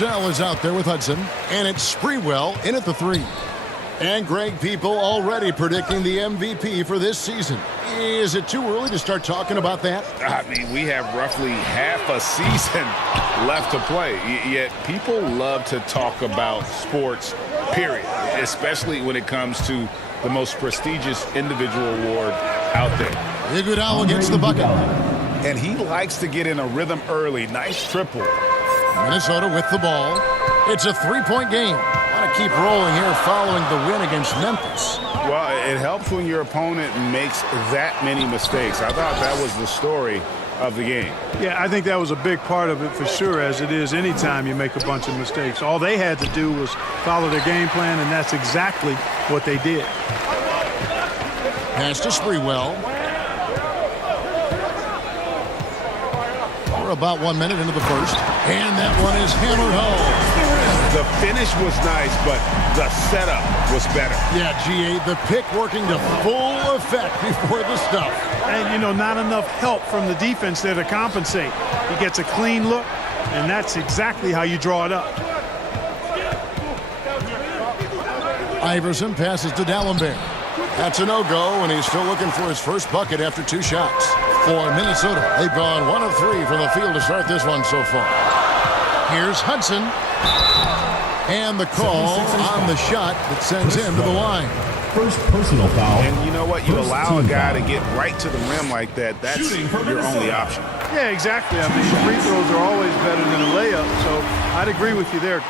Cassell is out there with Hudson, and it's Sprewell in at the 3. And Greg, people already predicting the MVP for this season. Is it too early to start talking about that? I mean, we have roughly half a season left to play, yet people love to talk about sports, period, especially when it comes to the most prestigious individual award out there. Iguodala gets the bucket. And he likes to get in a rhythm early. Nice triple. Minnesota with the ball. It's a 3-point game. Want to keep rolling here following the win against Memphis. Well, it helps when your opponent makes that many mistakes. I thought that was the story of the game. Yeah, I think that was a big part of it for sure, as it is anytime you make a bunch of mistakes. All they had to do was follow their game plan, and that's exactly what they did. Pass to Sprewell. We're about 1 minute into the first. And that one is hammered home. The finish was nice, but the setup was better. Yeah, GA, the pick working to full effect before the stuff. And, you know, not enough help from the defense there to compensate. He gets a clean look, and that's exactly how you draw it up. Iverson passes to Dallenberg. That's a no-go, and he's still looking for his first bucket after 2 shots. For Minnesota, they've gone 1 of 3 from the field to start this one so far. Here's Hudson. And the call on the shot that sends him to the line. First personal foul. And you know what? You allow a guy to get right to the rim like that. That's your only option. Yeah, exactly. I mean, free throws are always better than a layup, so I'd agree with you there.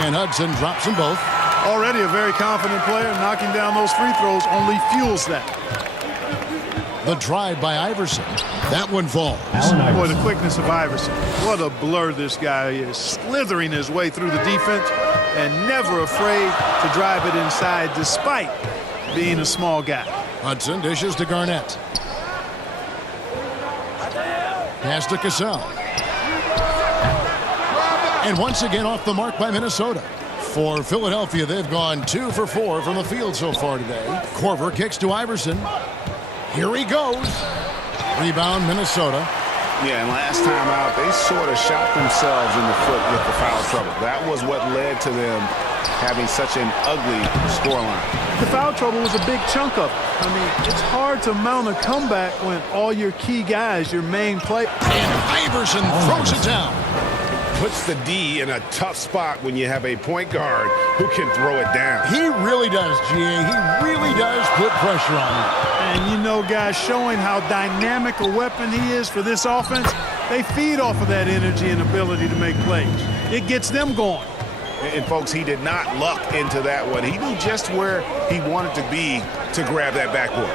And Hudson drops them both. Already a very confident player. Knocking down those free throws only fuels that. The drive by Iverson. That one falls. Boy, the quickness of Iverson. What a blur this guy is. Slithering his way through the defense and never afraid to drive it inside despite being a small guy. Hudson dishes to Garnett. Pass to Cassell. And once again off the mark by Minnesota. For Philadelphia, they've gone 2 for 4 from the field so far today. Korver kicks to Iverson. Here he goes. Rebound, Minnesota. Yeah, and last time out, they sort of shot themselves in the foot with the foul trouble. That was what led to them having such an ugly scoreline. The foul trouble was a big chunk of it. I mean, it's hard to mount a comeback when all your key guys, your main play. And Iverson throws it down. Puts the D in a tough spot when you have a point guard who can throw it down. He really does, GA. He really does put pressure on him. And you know, guys, showing how dynamic a weapon he is for this offense, they feed off of that energy and ability to make plays. It gets them going. And folks, he did not luck into that one. He knew just where he wanted to be to grab that backboard.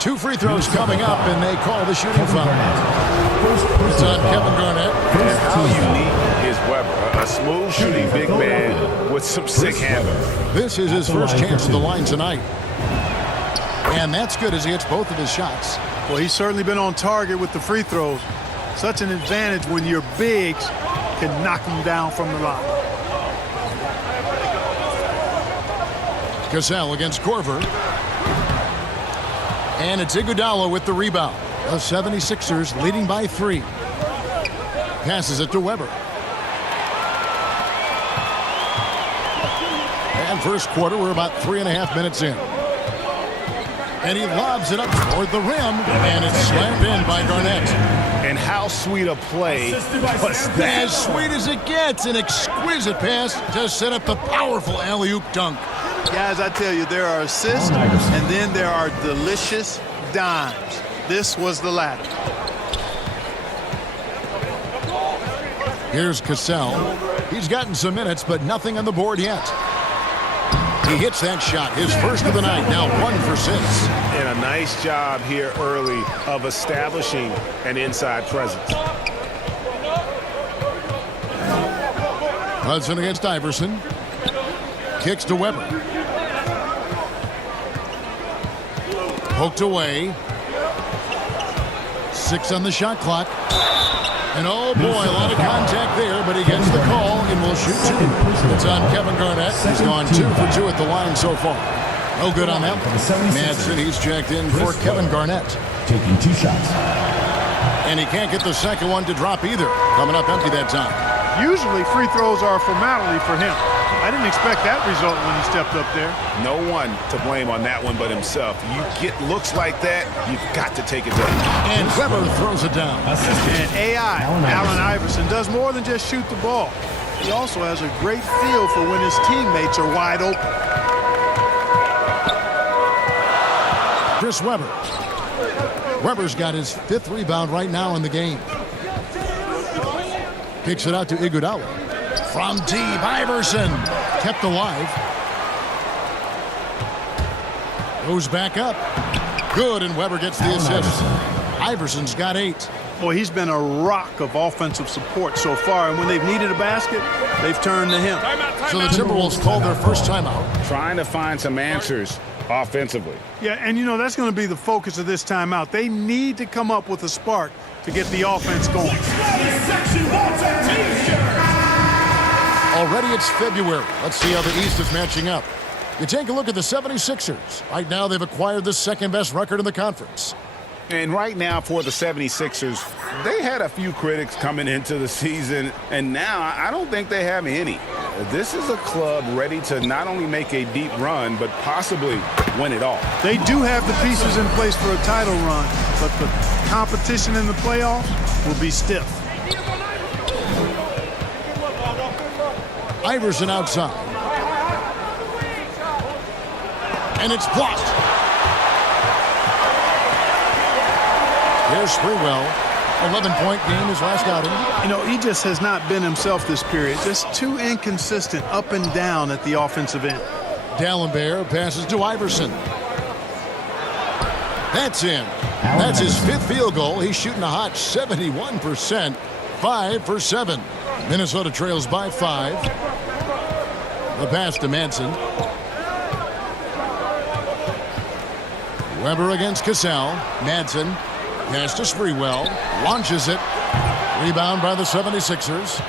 2 free throws coming up, and they call the shooting foul. It's on Kevin Garnett. And how unique is Weber? A smooth shooting big man with some sick handle. This is his first chance at the line tonight. And that's good as he hits both of his shots. Well, he's certainly been on target with the free throws. Such an advantage when your bigs can knock them down from the line. Cassell against Korver. And it's Iguodala with the rebound. The 76ers leading by 3. Passes it to Weber. And first quarter, we're about 3.5 minutes in. And he lobs it up toward the rim, and it's slammed in by Garnett. And how sweet a play was that? As sweet as it gets, an exquisite pass to set up the powerful alley-oop dunk. Guys, I tell you, there are assists, and then there are delicious dimes. This was the latter. Here's Cassell. He's gotten some minutes, but nothing on the board yet. He hits that shot, his first of the night, now 1 for 6. And a nice job here early of establishing an inside presence. Hudson against Iverson. Kicks to Weber. Poked away. 6 on the shot clock. And oh boy, a lot of contact there, but he gets the call and will shoot 2. It's on Kevin Garnett. He's gone 2 for 2 at the line so far. No good on that For one. the 76ers. Madsen, he's checked in for Chris Kevin Webber. Garnett. Taking 2 shots. And he can't get the second one to drop either. Coming up empty that time. Usually free throws are a formality for him. I didn't expect that result when he stepped up there. No one to blame on that one but himself. You get looks like that, you've got to take it down. And Webber throws it down. Assistant. And AI, Allen Iverson, does more than just shoot the ball. He also has a great feel for when his teammates are wide open. Chris Webber. Webber's got his 5th rebound right now in the game. Kicks it out to Iguodala. From deep, Iverson. Kept alive. Goes back up. Good, and Webber gets the Allen assist. Iverson. Iverson's got 8. Boy, he's been a rock of offensive support so far, and when they've needed a basket, they've turned to him. So the Timberwolves called their first timeout. Trying to find some answers offensively. Yeah, and you know, that's going to be the focus of this timeout. They need to come up with a spark to get the offense going. Already it's February. Let's see how the East is matching up. You take a look at the 76ers. Right now they've acquired the second-best record in the conference. And right now for the 76ers, they had a few critics coming into the season, and now I don't think they have any. This is a club ready to not only make a deep run, but possibly win it all. They do have the pieces in place for a title run, but the competition in the playoffs will be stiff. Iverson outside. And it's blocked. Here's Sprewell. 11-point game his last outing. You know, he just has not been himself this period. Just too inconsistent up and down at the offensive end. Dallenberg passes to Iverson. That's in. That's his 5th field goal. He's shooting a hot 71%. 5 for 7. Minnesota trails by 5. The pass to Madsen. Webber against Cassell. Madsen. Pass to Sprewell. Launches it. Rebound by the 76ers.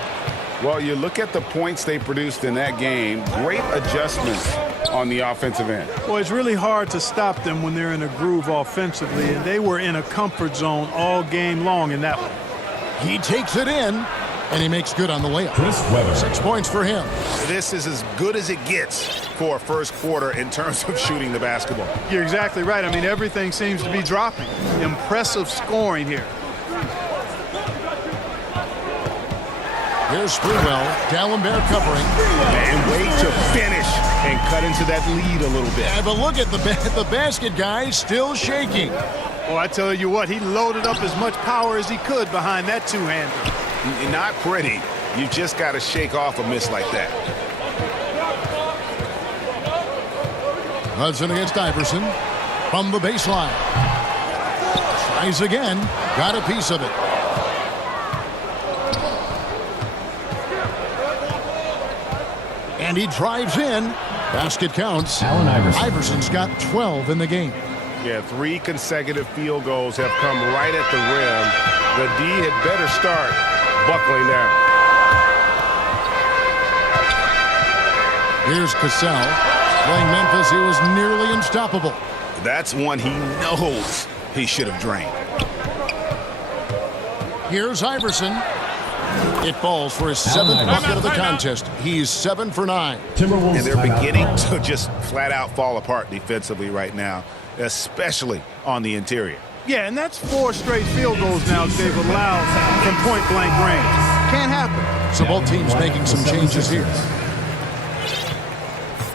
Well, you look at the points they produced in that game. Great adjustments on the offensive end. Well, it's really hard to stop them when they're in a groove offensively, and they were in a comfort zone all game long in that one. He takes it in, and he makes good on the layup. Chris Webber. 6 points for him. This is as good as it gets for a first quarter in terms of shooting the basketball. You're exactly right. I mean, everything seems to be dropping. Impressive scoring here. Here's Sprewell. Dallenberg covering. And wait to finish and cut into that lead a little bit. Yeah, but look at the basket guy still shaking. Well, I tell you what, he loaded up as much power as he could behind that two-hander. Not pretty. You just got to shake off a miss like that. Hudson against Iverson from the baseline. Tries again. Got a piece of it. And he drives in. Basket counts. Allen Iverson. Iverson's got 12 in the game. Yeah, 3 consecutive field goals have come right at the rim. The D had better start buckling down. Here's Cassell. Playing Memphis, he was nearly unstoppable. That's one he knows he should have drained. Here's Iverson. It falls for his 7th bucket of the contest. He's 7 for 9. Timberwolves. And they're timeout. beginning to just flat out fall apart defensively right now, especially on the interior. Yeah, and that's 4 straight field goals now they've allowed from point-blank range. Can't happen. So both teams making some changes here.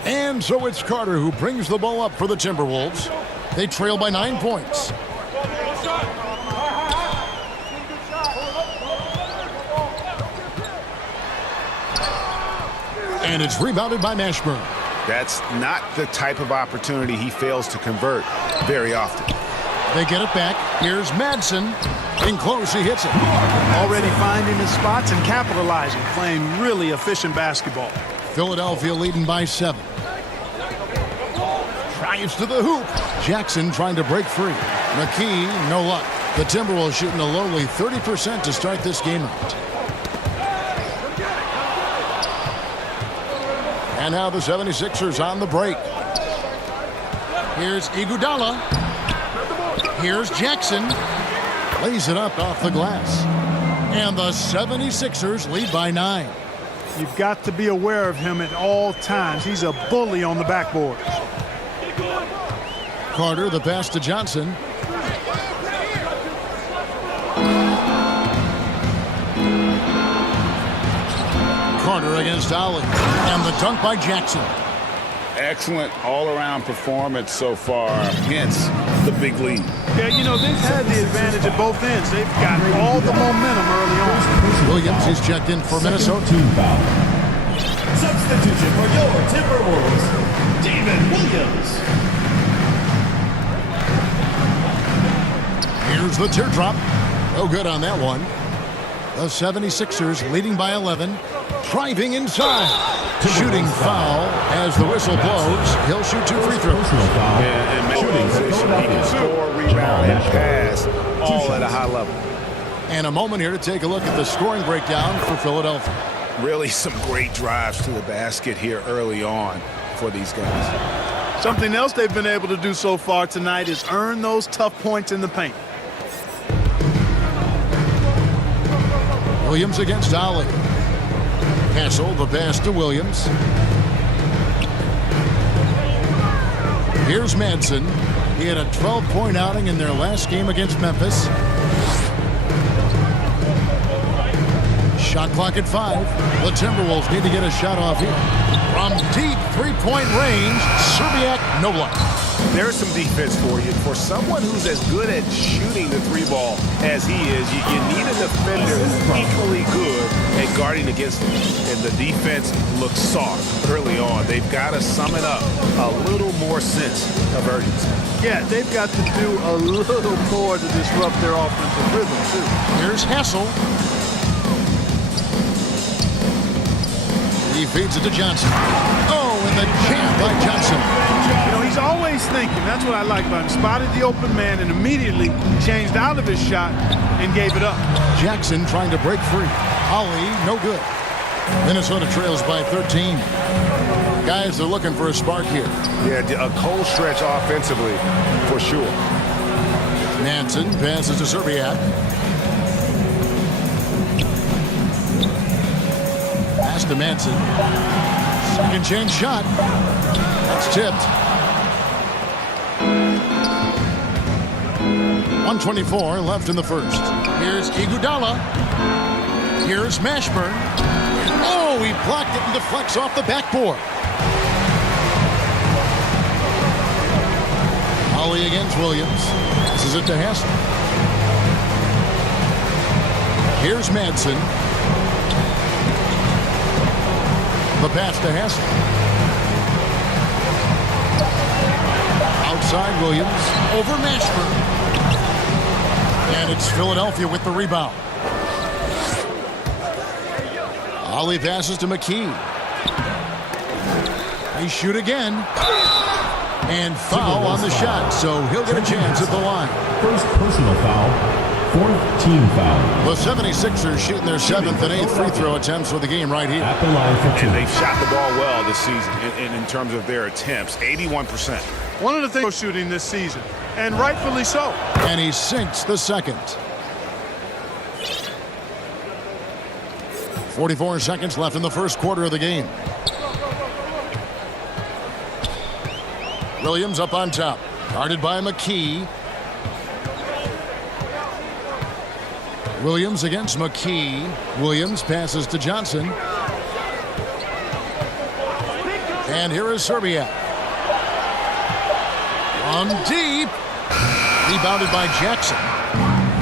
And so it's Carter who brings the ball up for the Timberwolves. They trail by 9 points. And it's rebounded by Mashburn. That's not the type of opportunity he fails to convert very often. They get it back. Here's Madsen. In close, he hits it. Already finding his spots and capitalizing, playing really efficient basketball. Philadelphia leading by 7. Drives to the hoop. Jackson trying to break free. McKee, no luck. The Timberwolves shooting a lowly 30% to start this game out. And now the 76ers on the break. Here's Iguodala. Here's Jackson. Lays it up off the glass. And the 76ers lead by 9. You've got to be aware of him at all times. He's a bully on the backboard. Carter, the pass to Johnson. Carter against Ali. And the dunk by Jackson. Excellent all-around performance so far, hence the big lead. Yeah, you know, they've had the advantage at both ends. They've got all the momentum early on. Williams is checked in for Minnesota. Team foul. Substitution for your Timberwolves, David Williams. Here's the teardrop. No good on that one. The 76ers leading by 11. Driving inside. Shooting foul as the whistle blows. He'll shoot 2 free throws. And shooting position, he can score, rebound, and pass all at a high level. And a moment here to take a look at the scoring breakdown for Philadelphia. Really some great drives to the basket here early on for these guys. Something else they've been able to do so far tonight is earn those tough points in the paint. Williams against Ali. Castle, the pass to Williams. Here's Madsen. He had a 12-point outing in their last game against Memphis. Shot clock at 5. The Timberwolves need to get a shot off here. From deep three-point range, Serbiak, no luck. There's some defense for you. For someone who's as good at shooting the three ball as he is, you need a defender who's equally good at guarding against him. And the defense looks soft early on. They've got to sum it up a little more sense of urgency. Yeah, they've got to do a little more to disrupt their offensive rhythm, too. Here's Hassel. He feeds it to Johnson. Oh, and the jam by Johnson. You know, he's always thinking. That's what I like about him. Spotted the open man and immediately changed out of his shot and gave it up. Jackson trying to break free. Ali, no good. Minnesota trails by 13. Guys, they're looking for a spark here. Yeah, a cold stretch offensively, for sure. Nansen passes to Serbiak. Pass to Manson. Second chance shot. That's tipped. 1:24 left in the first. Here's Iguodala. Here's Mashburn. Oh, he blocked it and deflects off the backboard. Ali against Williams. This is it to Hassel. Here's Madsen. The pass to Hassel. Outside Williams. Over Mashburn. And it's Philadelphia with the rebound. Ali passes to McKee. They shoot again. And foul on the shot, so he'll get a chance at the line. First personal foul, fourth team foul. The 76ers shooting their 7th and 8th free throw attempts for the game right here. At the line for 2. And they've shot the ball well this season in terms of their attempts, 81%. One of the things shooting this season, and rightfully so. And he sinks the second. 44 seconds left in the first quarter of the game. Williams up on top. Guarded by McKee. Williams against McKee. Williams passes to Johnson. And here is Serbiak. From deep. Rebounded by Jackson.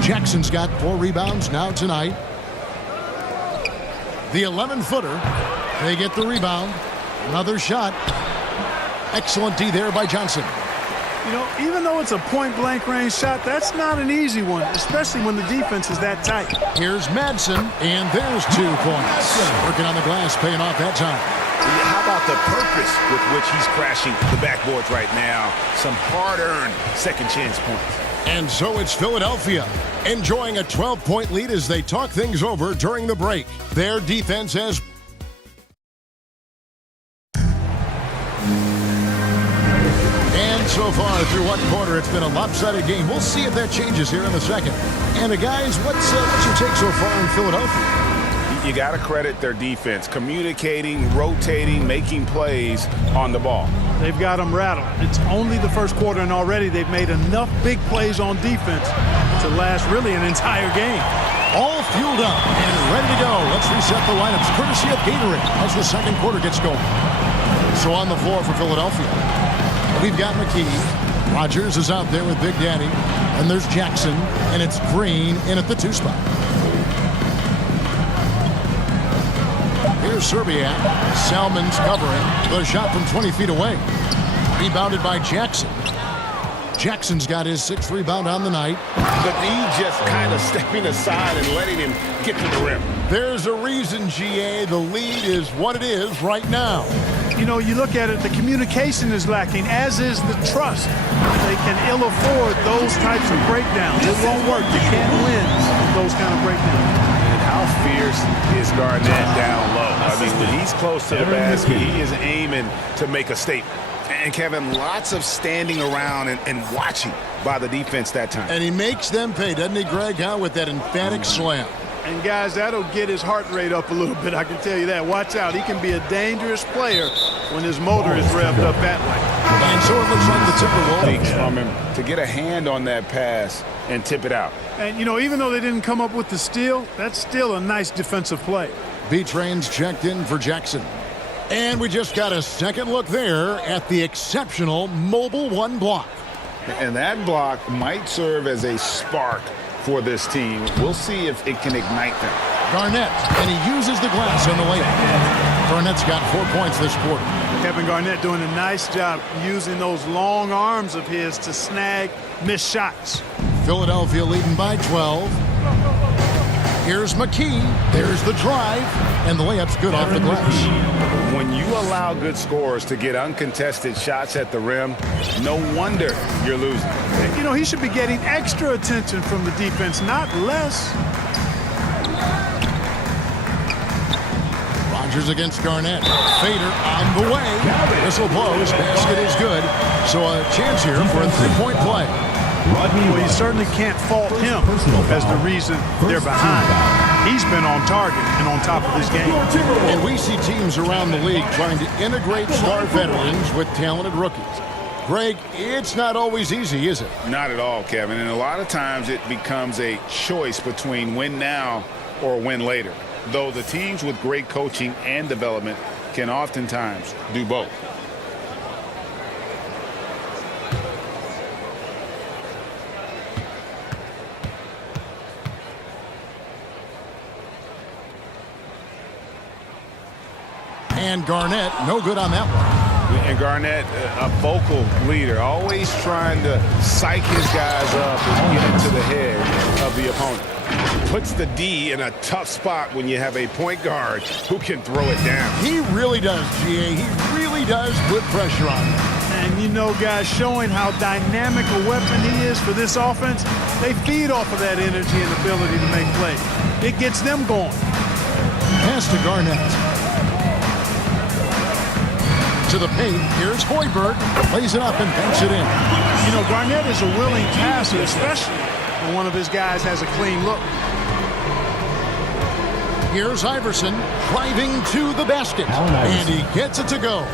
Jackson's got 4 rebounds now tonight. The 11-footer. They get the rebound. Another shot. Excellent D there by Johnson. You know, even though it's a point-blank range shot, that's not an easy one, especially when the defense is that tight. Here's Madsen, and there's 2 points. Working on the glass, paying off that time. How about the purpose with which he's crashing the backboards right now? Some hard-earned second-chance points. And so it's Philadelphia, enjoying a 12-point lead as they talk things over during the break. Their defense has... And so far, through one quarter, it's been a lopsided game. We'll see if that changes here in the second. And guys, what's your take so far in Philadelphia? You got to credit their defense, communicating, rotating, making plays on the ball. They've got them rattled. It's only the first quarter, and already they've made enough big plays on defense to last really an entire game. All fueled up and ready to go. Let's reset the lineups courtesy of Gatorade as the second quarter gets going. So on the floor for Philadelphia, we've got McKee. Rogers is out there with Big Daddy. And there's Jackson, and it's Green in at the 2 spot. Here's Serbiak. Salmon's covering. The shot from 20 feet away. Rebounded by Jackson. Jackson's got his 6th rebound on the night. But he just kind of stepping aside and letting him get to the rim. There's a reason, GA. The lead is what it is right now. You know, you look at it, the communication is lacking, as is the trust. They can ill afford those types of breakdowns. It won't work. You can't win those kind of breakdowns. And how fierce is Garnett down low? I mean, when he's close to the basket, he is aiming to make a statement. And, Kevin, lots of standing around and watching by the defense that time. And he makes them pay, doesn't he, Greg, with that emphatic slam? And, guys, that'll get his heart rate up a little bit, I can tell you that. Watch out. He can be a dangerous player when his motor is revved up that way. And so it looks like the Timberwolves from him to get a hand on that pass and tip it out. And, you know, even though they didn't come up with the steal, that's still a nice defensive play. B-Train's checked in for Jackson. And we just got a second look there at the exceptional Mobile 1 block. And that block might serve as a spark for this team. We'll see if it can ignite them. Garnett, and he uses the glass on the layup. Garnett's got 4 points this quarter. Kevin Garnett doing a nice job using those long arms of his to snag missed shots. Philadelphia leading by 12. Here's McKee. There's the drive. And the layup's good off the glass. When you allow good scorers to get uncontested shots at the rim, no wonder you're losing. You know, he should be getting extra attention from the defense, not less. Rogers against Garnett. Fader on the way. Whistle blows. Basket is good. So a chance here for a 3-point play. Well, you certainly can't fault him as the reason they're behind. He's been on target and on top of this game. And we see teams around the league trying to integrate star veterans with talented rookies. Greg, it's not always easy, is it? Not at all, Kevin. And a lot of times it becomes a choice between win now or win later. Though the teams with great coaching and development can oftentimes do both. And Garnett, no good on that one. And Garnett, a vocal leader, always trying to psych his guys up and get into the head of the opponent. Puts the D in a tough spot when you have a point guard who can throw it down. He really does, GA. He really does put pressure on him. And you know, guys, showing how dynamic a weapon he is for this offense, they feed off of that energy and ability to make plays. It gets them going. Pass to Garnett. To the paint. Here's Hoiberg. Plays it up and banks it in. You know, Garnett is a willing passer, especially when one of his guys has a clean look. Here's Iverson driving to the basket. And he gets it to go.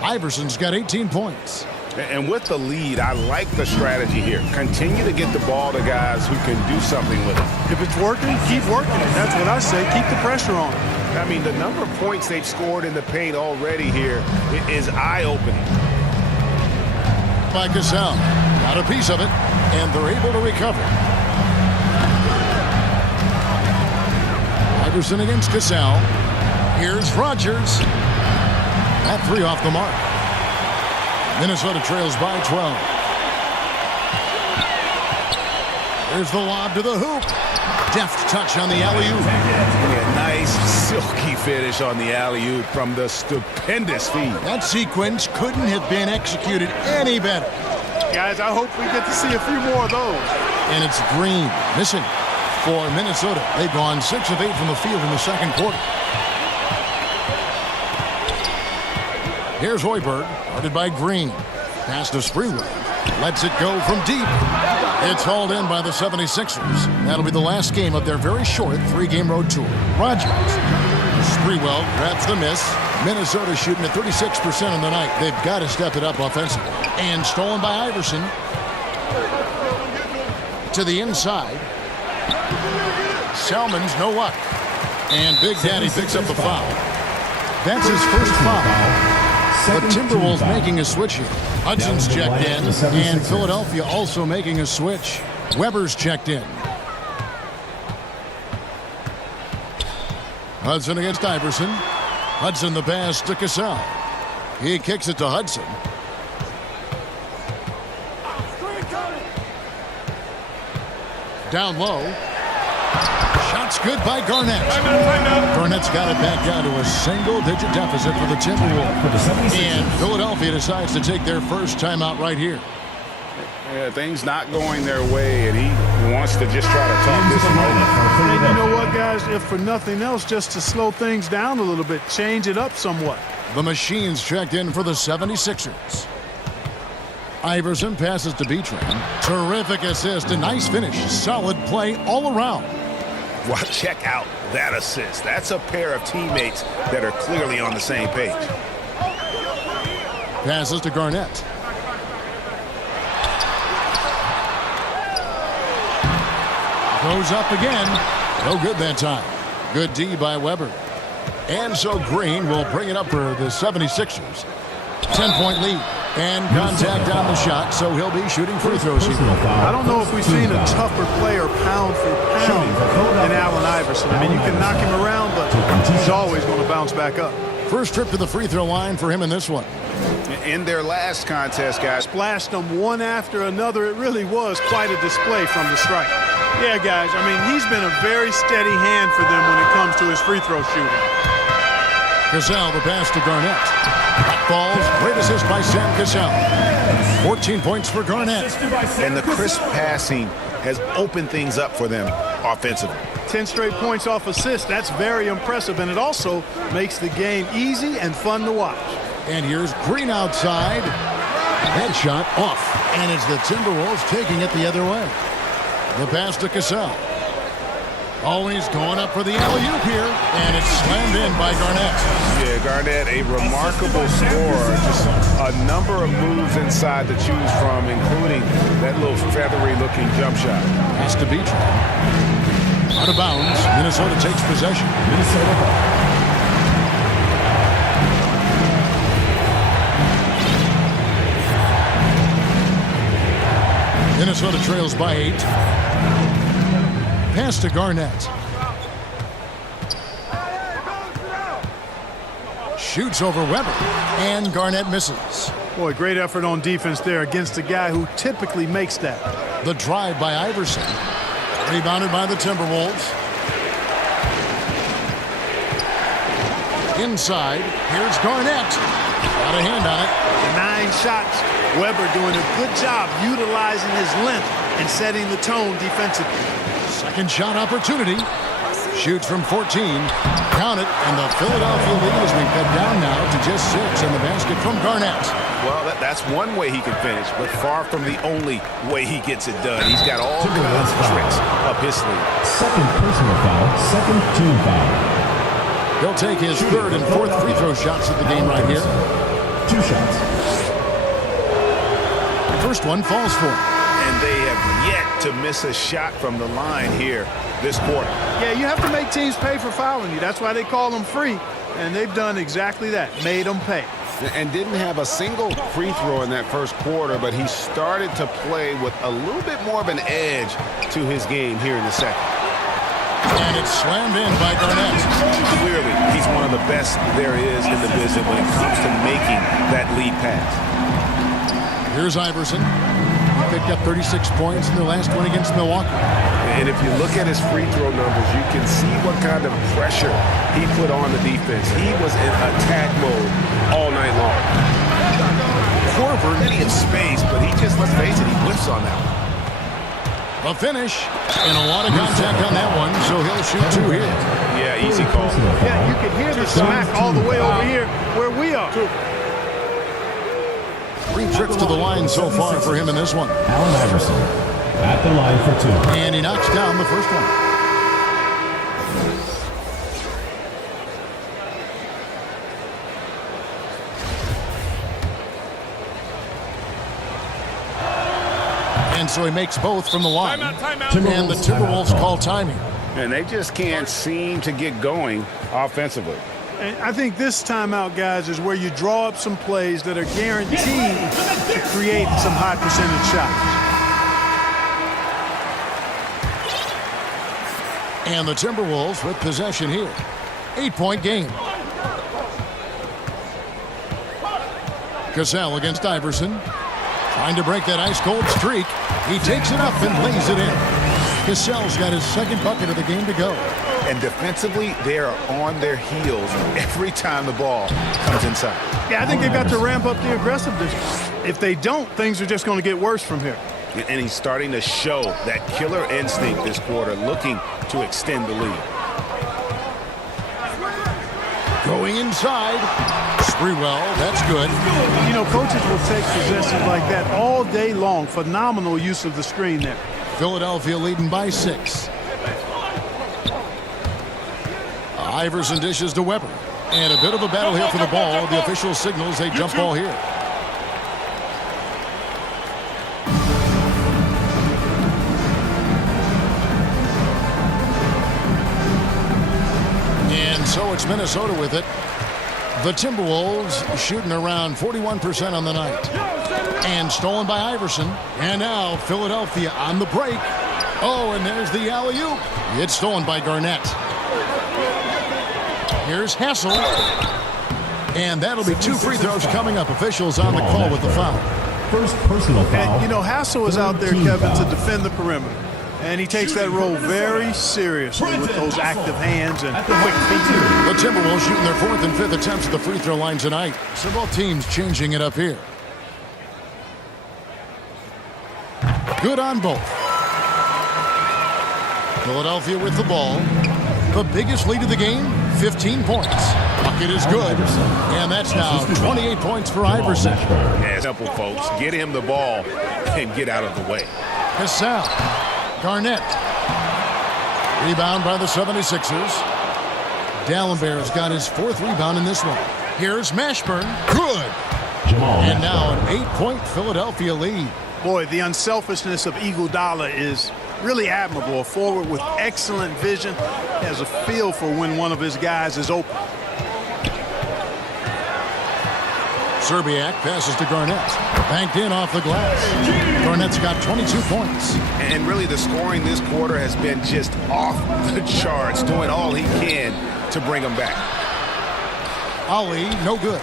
Iverson's got 18 points. And with the lead, I like the strategy here. Continue to get the ball to guys who can do something with it. If it's working, keep working it. That's what I say. Keep the pressure on. I mean, the number of points they've scored in the paint already here is eye-opening. By Gasol. Got a piece of it, and they're able to recover. Iverson against Gasol. Here's Rogers. That 3 off the mark. Minnesota trails by 12. There's the lob to the hoop. Deft touch on the alley-oop. A nice silky finish on the alley-oop from the stupendous feed. That sequence couldn't have been executed any better. Guys, I hope we get to see a few more of those. And it's Green missing for Minnesota. They've gone 6 of 8 from the field in the second quarter. Here's Hoiberg, guarded by Green. Pass to Springwell. Lets it go from deep. It's hauled in by the 76ers. That'll be the last game of their very short 3-game road tour. Rogers. Sprewell grabs the miss. Minnesota shooting at 36% on the night. They've got to step it up offensively. And stolen by Iverson. To the inside. Selman's no luck. And Big Daddy picks up the foul. That's his first foul. The Timberwolves making a switch here. Hudson's checked in, and Philadelphia also making a switch. Weber's checked in. Hudson against Iverson. Hudson the pass to Cassell. He kicks it to Hudson. Down low. Shot's good by Garnett. Garnett's got it back down to a single-digit deficit for the Timberwolves. And Philadelphia decides to take their first timeout right here. Yeah, things not going their way, and he wants to just try to talk this one over. And you know what, guys? If for nothing else, just to slow things down a little bit, change it up somewhat. The Machines checked in for the 76ers. Iverson passes to Beachram. Terrific assist, a nice finish. Solid play all around. Well, check out that assist. That's a pair of teammates that are clearly on the same page. Passes to Garnett. Goes up again. No good that time. Good D by Weber. And so Green will bring it up for the 76ers. 10-point lead. And contact on the shot, so he'll be shooting free throws here. I don't know if we've seen a tougher player pound for pound than Allen Iverson. I mean, you can knock him around, but he's always going to bounce back up. First trip to the free throw line for him in this one. In their last contest, guys, Splashed them one after another. It really was quite a display from the strike. Yeah, guys, I mean, he's been a very steady hand for them when it comes to his free throw shooting. Cassell, the pass to Garnett. Balls, great assist by Sam Cassell. 14 points for Garnett. and the crisp passing has opened things up for them offensively. 10 straight points off assists. That's very impressive, and it also makes the game easy and fun to watch. And here's Green outside. Headshot off. And it's the Timberwolves taking it the other way. The pass to Cassell. Always going up for the alley-oop here, and it's slammed in by Garnett. Yeah, Garnett, a remarkable scorer. Just a number of moves inside to choose from, including that little feathery-looking jump shot. Pass to Beachram. Out of bounds. Minnesota takes possession. Minnesota trails by 8. Pass to Garnett. Shoots over Weber, and Garnett misses. Boy, great effort on defense there against a guy who typically makes that. The drive by Iverson. Rebounded by the Timberwolves. Inside, here's Garnett. Got a hand on it. 9 shots. Weber doing a good job utilizing his length and setting the tone defensively. Second shot opportunity. Shoots from 14. Count it, and the Philadelphia lead as we cut down now to just 6 in the basket from Garnett. Well, that's one way he can finish, but far from the only way he gets it done. He's got all kinds of tricks up his sleeve. Second personal foul, second team foul. He'll take his third and fourth free throw shots of the game right here. 2 shots. First one falls for him. And they have yet to miss a shot from the line here this quarter. Yeah, you have to make teams pay for fouling you. That's why they call them free, and they've done exactly that, made them pay. And didn't have a single free throw in that first quarter, but he started to play with a little bit more of an edge to his game here in the second. And it's slammed in by Garnett. Clearly, he's one of the best there is in the business when it comes to making that lead pass. Here's Iverson. He picked up 36 points in the last one against Milwaukee. And if you look at his free throw numbers, you can see what kind of pressure he put on the defense. He was in attack mode all night long. Korver, plenty of space, but he just, let's face it, he whiffs on that one. A finish, and a lot of contact on that one, so he'll shoot 2 here. Yeah, easy call. Yeah, you can hear the smack all the way over here where we are. 3 trips to the line so far for him in this one. Allen Iverson at the line for 2. And he knocks down the first one. And so he makes both from the line. Timeout. And the Timberwolves call timing. And they just can't seem to get going offensively. And I think this timeout, guys, is where you draw up some plays that are guaranteed to create some high percentage shots. And the Timberwolves with possession here. 8-point game. Cassell against Iverson. Trying to break that ice-cold streak. He takes it up and lays it in. Cassell's got his second bucket of the game to go. And defensively, they are on their heels every time the ball comes inside. Yeah, I think they've got to ramp up the aggressiveness. If they don't, things are just going to get worse from here. And he's starting to show that killer instinct this quarter, looking to extend the lead. Going inside. Sprewell, that's good. You know, coaches will take possessions like that all day long. Phenomenal use of the screen there. Philadelphia leading by 6. Iverson dishes to Weber. And a bit of a battle here for the ball. The official signals a jump ball here. And so it's Minnesota with it. The Timberwolves shooting around 41% on the night. And stolen by Iverson. And now Philadelphia on the break. Oh, and there's the alley-oop. It's stolen by Garnett. Here's Hassel. And that'll be 2 free throws coming up. Officials on the call with the foul. First personal foul. And, you know, Hassel is out there, Kevin, to defend the perimeter. And he takes that role very seriously with those active hands and quick feet. The Timberwolves shooting their 4th and 5th attempts at the free throw line tonight. So both teams changing it up here. Good on both. Philadelphia with the ball. The biggest lead of the game, 15 points. Bucket is good. And that's now 28 points for Iverson. Yeah, simple, folks. Get him the ball and get out of the way. Cassell. Garnett. Rebound by the 76ers. Dallenberg's got his 4th rebound in this one. Here's Mashburn. Good. And now an 8-point Philadelphia lead. Boy, the unselfishness of Iguodala is really admirable. A forward with excellent vision. Has a feel for when one of his guys is open. Serbiak passes to Garnett. Banked in off the glass. Garnett's got 22 points. And really the scoring this quarter has been just off the charts, doing all he can to bring them back. Ali, no good.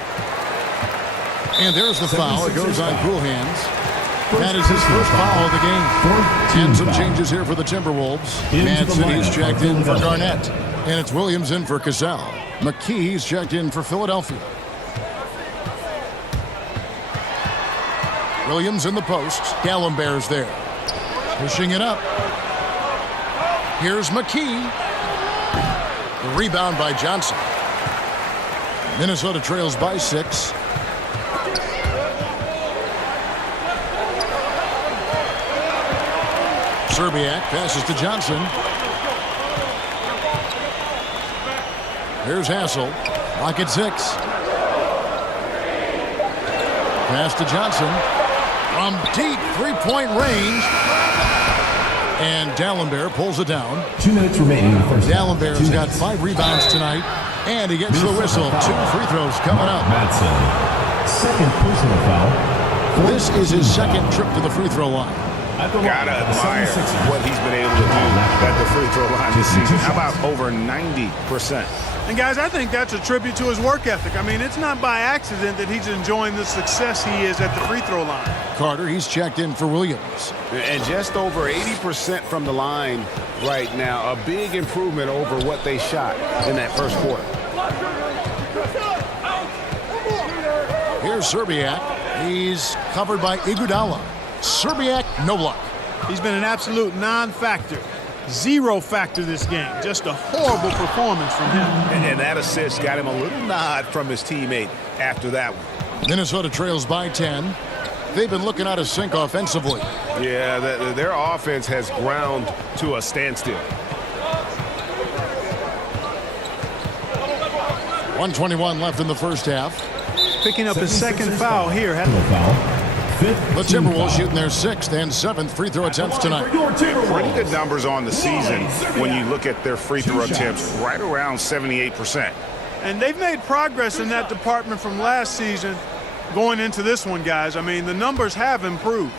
And there's the foul. It goes on cool hands. That is his first foul of the game. And some changes here for the Timberwolves. Mancini's checked in for Garnett. And it's Williams in for Cassell. McKee's checked in for Philadelphia. Williams in the post. Dallenberg's there. Pushing it up. Here's McKee. The rebound by Johnson. Minnesota trails by 6. Serbiak passes to Johnson. Here's Hassel. Lock at 6. Pass to Johnson. From deep 3-point range. And Dallenberg pulls it down. 2 minutes remaining in the first half. Dallenberg's got 5 rebounds tonight. And he gets the whistle. 2 free throws coming up. Madsen. Second personal foul. This is his second trip to the free throw line. Gotta admire what he's been able to do at the free throw line this season. How about over 90%? And guys, I think that's a tribute to his work ethic. I mean, it's not by accident that he's enjoying the success he is at the free throw line. Carter, he's checked in for Williams. And just over 80% from the line right now. A big improvement over what they shot in that first quarter. Here's Serbiak. He's covered by Iguodala. Serbiak, no luck. He's been an absolute non-factor. 0 factor this game. Just a horrible performance from him. And that assist got him a little nod from his teammate after that one. Minnesota trails by 10. they've been looking out of sync offensively. Yeah, their offense has ground to a standstill. 1:21 left in the first half. Picking up his second foul here. The Timberwolves shooting their 6th and 7th free throw attempts tonight. Pretty good numbers on the season when you look at their free throw attempts, right around 78%. And they've made progress in that department from last season going into this one, guys. I mean, the numbers have improved.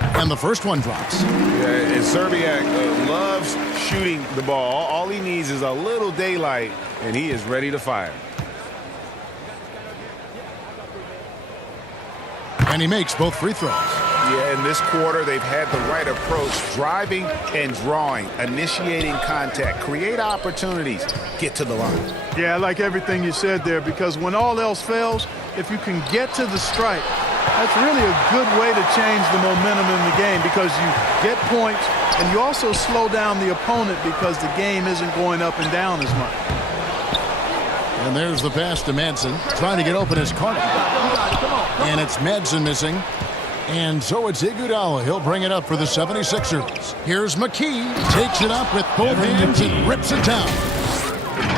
And the first one drops. Yeah, and Serbiak loves shooting the ball. All he needs is a little daylight, and he is ready to fire. And he makes both free throws. Yeah, in this quarter, they've had the right approach, driving and drawing, initiating contact, create opportunities, get to the line. Yeah, I like everything you said there, because when all else fails, if you can get to the stripe, that's really a good way to change the momentum in the game, because you get points and you also slow down the opponent because the game isn't going up and down as much. And there's the pass to Madsen, trying to get open his corner. And it's Madsen missing. And so it's Iguodala. He'll bring it up for the 76ers. Here's McKee. Takes it up with both hands and rips it down.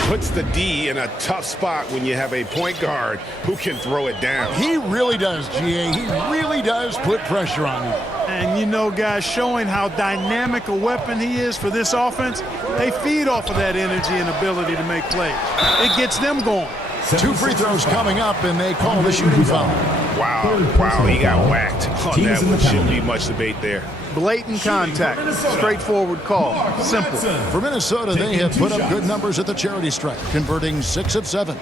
Puts the D in a tough spot when you have a point guard who can throw it down. He really does, GA. He really does put pressure on you. And, you know, guys, showing how dynamic a weapon he is for this offense, they feed off of that energy and ability to make plays. It gets them going. 2 free throws coming up, and they call the shooting foul. Wow, he got whacked on that one. Shouldn't be much debate there. Blatant contact. Straightforward call. Simple. For Minnesota, they have put up good numbers at the charity stripe, converting 6 of 7.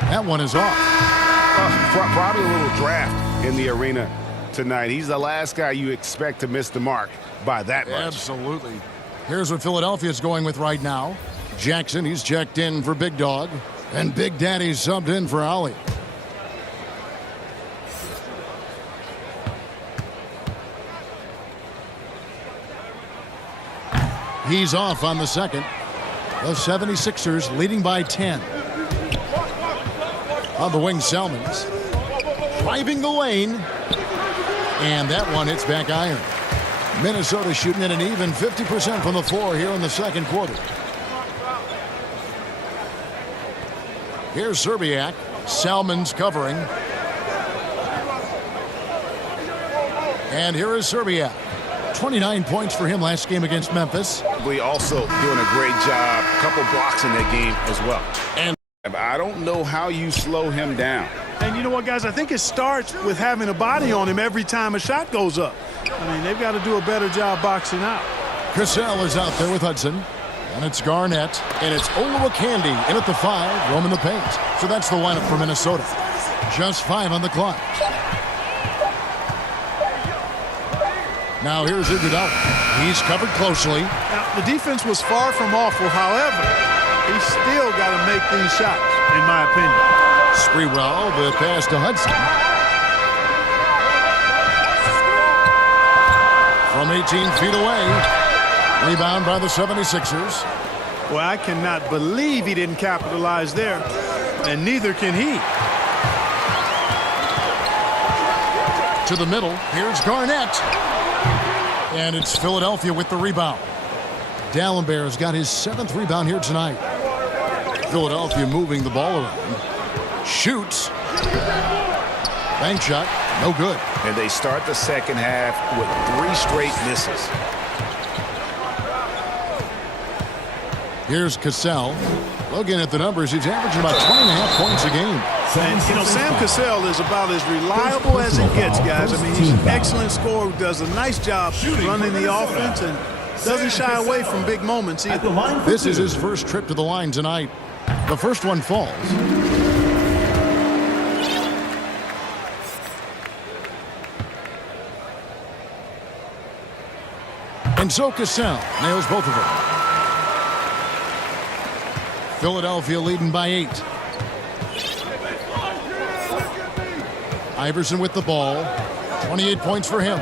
That one is off. Probably a little draft in the arena tonight. He's the last guy you expect to miss the mark by that much. Absolutely. Here's what Philadelphia is going with right now. Jackson, he's checked in for Big Dog. And Big Daddy's subbed in for Ollie. He's off on the second. The 76ers leading by 10. On the wing, Salmons. Driving the lane. And that one hits back iron. Minnesota shooting at an even 50% from the floor here in the second quarter. Here's Serbiak. Salmons covering. And here is Serbiak. 29 points for him last game against Memphis. Also doing a great job. A couple blocks in that game as well. And I don't know how you slow him down. And you know what, guys? I think it starts with having a body on him every time a shot goes up. I mean, they've got to do a better job boxing out. Cassell is out there with Hudson. And it's Garnett. And it's Olowokandi in at the 5, roaming the paint. So that's the lineup for Minnesota. Just 5 on the clock. Now here's Iguodala. He's covered closely. Now, the defense was far from awful. However, he's still got to make these shots, in my opinion. Sprewell, the pass to Hudson. From 18 feet away. Rebound by the 76ers. Well, I cannot believe he didn't capitalize there, and neither can he. To the middle. Here's Garnett. And it's Philadelphia with the rebound. Dallenberg's got his 7th rebound here tonight. Philadelphia moving the ball around. Shoots. Bank shot. No good. And they start the second half with 3 straight misses. Here's Cassell. Looking at the numbers, he's averaging about 20.5 points a game. And, you know, Sam Cassell is about as reliable as it gets, guys. I mean, he's an excellent scorer who does a nice job running the offense and doesn't shy away from big moments either. This is his first trip to the line tonight. The first one falls. And so Cassell nails both of them. Philadelphia leading by 8. Iverson with the ball. 28 points for him.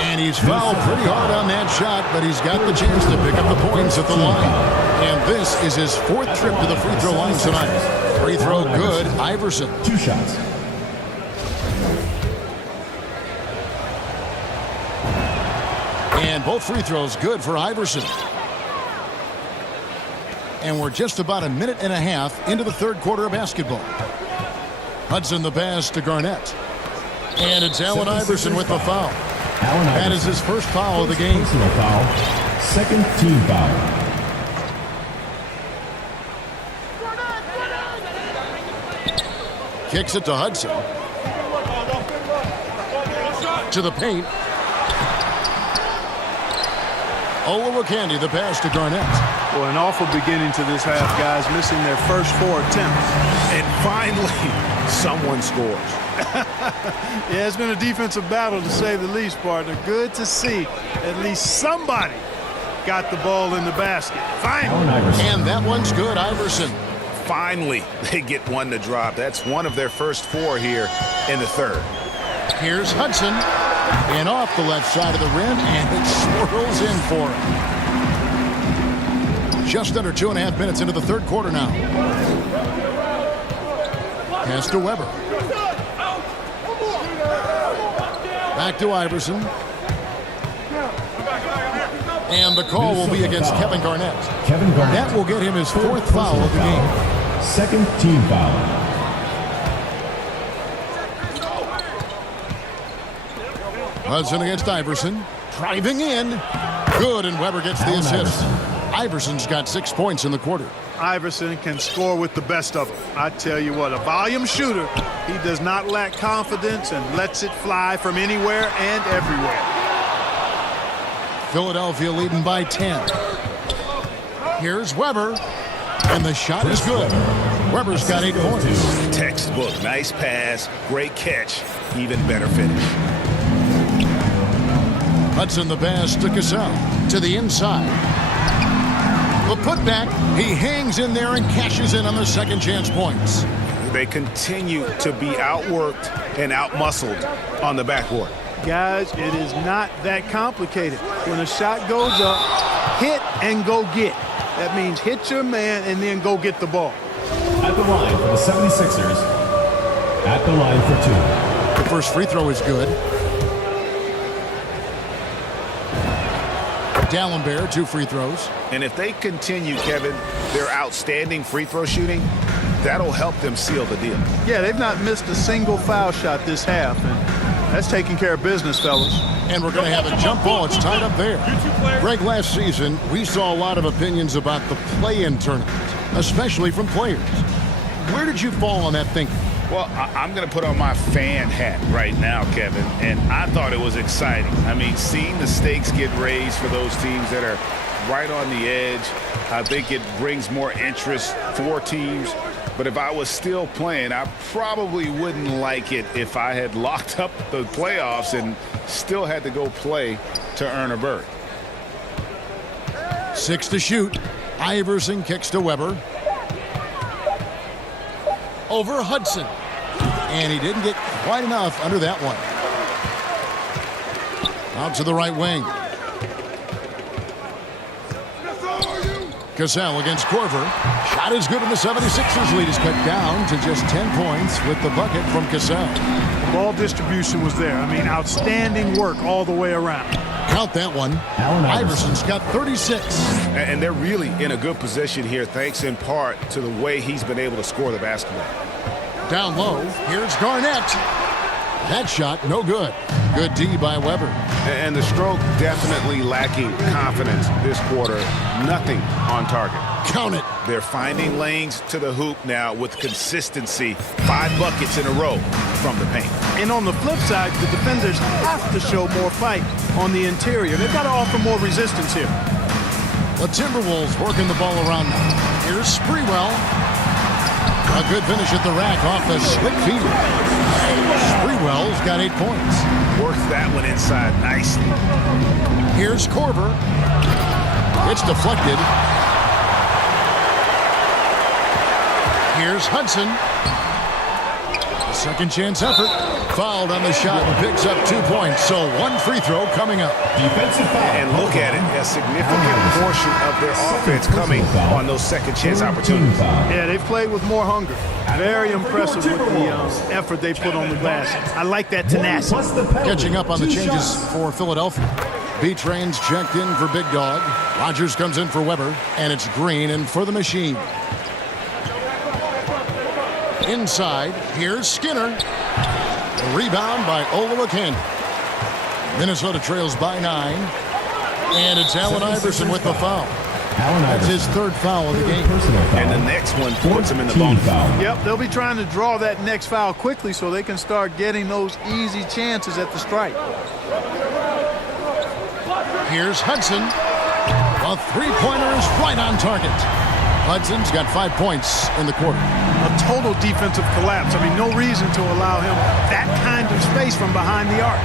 And He's fouled pretty hard on that shot, but he's got the chance to pick up the points at the line. And this is his 4th trip to the free throw line tonight. Free throw good, Iverson. 2 shots. And both free throws good for Iverson. And we're just about a minute and a half into the 3rd quarter of basketball. Hudson the pass to Garnett. And it's Allen Iverson with the foul. That is his first foul of the game. Personal foul. 2nd team foul. Kicks it to Hudson. To the paint. Olowokandi the pass to Garnett. Well, an awful beginning to this half, guys, missing their first 4 attempts. And finally, someone scores. Yeah, it's been a defensive battle, to say the least, partner. Good to see at least somebody got the ball in the basket. Finally. And that one's good, Iverson. Finally, they get one to drop. That's one of their first 4 here in the 3rd. Here's Hudson. And off the left side of the rim, and it swirls in for him. Just under 2.5 minutes into the 3rd quarter now. Pass to Weber. Back to Iverson. And the call will be against Kevin Garnett. That will get him his 4th foul of the game. 2nd team foul. Hudson against Iverson. Driving in. Good, and Weber gets the assist. Iverson's got 6 points in the quarter. Iverson can score with the best of them. I tell you what, a volume shooter. He does not lack confidence and lets it fly from anywhere and everywhere. Philadelphia leading by 10. Here's Weber. And the shot is good. Weber's got 8 points. Textbook. Nice pass. Great catch. Even better finish. Hudson the pass to Cassell. To the inside. The putback. He hangs in there and cashes in on the second chance points. They continue to be outworked and outmuscled on the backboard. Guys, it is not that complicated. When a shot goes up, hit and go get. That means hit your man and then go get the ball. At the line for the 76ers. At the line for 2. The first free throw is good. Dallenberg, 2 free throws. And if they continue, Kevin, their outstanding free throw shooting, that'll help them seal the deal. Yeah, they've not missed a single foul shot this half, and that's taking care of business, fellas. And we're going to have a jump ball. It's tied up there. Greg, last season, we saw a lot of opinions about the play-in tournament, especially from players. Where did you fall on that thinking? Well, I'm going to put on my fan hat right now, Kevin, and I thought it was exciting. I mean, seeing the stakes get raised for those teams that are right on the edge, I think it brings more interest for teams. But if I was still playing, I probably wouldn't like it if I had locked up the playoffs and still had to go play to earn a berth. 6 to shoot. Iverson kicks to Weber. Over Hudson. And he didn't get quite enough under that one. Out to the right wing. Cassell against Korver. Shot is good, and the 76ers lead is cut down to just 10 points with the bucket from Cassell. The ball distribution was there. I mean, outstanding work all the way around. Count that one. Iverson's got 36. And they're really in a good position here, thanks in part to the way he's been able to score the basketball. Down low, here's Garnett. That shot, no good. Good D by Weber. And the stroke definitely lacking confidence this quarter. Nothing on target. Count it. They're finding lanes to the hoop now with consistency. 5 buckets in a row from the paint. And on the flip side, the defenders have to show more fight on the interior. They've got to offer more resistance here. The Timberwolves working the ball around now. Here's Sprewell. A good finish at the rack off the slick feed. Sprewell's got 8 points. Works that one inside nicely. Here's Korver. It's deflected. Here's Hudson. Second chance effort. Fouled on the shot and picks up 2 points. So one free throw coming up. Defensive foul. And look at it, a significant portion of their offense coming on those second chance opportunities. Yeah, they've played with more hunger. Very impressive with the effort they put on the glass. I like that tenacity. Catching up on the changes for Philadelphia. B-Train's checked in for Big Dog. Rogers comes in for Weber. And it's Green in for the Machine. Inside, here's Skinner. A rebound by Olowokandi. Minnesota trails by 9. And it's Allen Iverson with the foul. That's his third foul of the game. And the next one puts him in the bonus. Yep, they'll be trying to draw that next foul quickly so they can start getting those easy chances at the stripe. Here's Hudson. A three-pointer is right on target. Hudson's got 5 points in the quarter. A total defensive collapse. I mean, no reason to allow him that kind of space from behind the arc.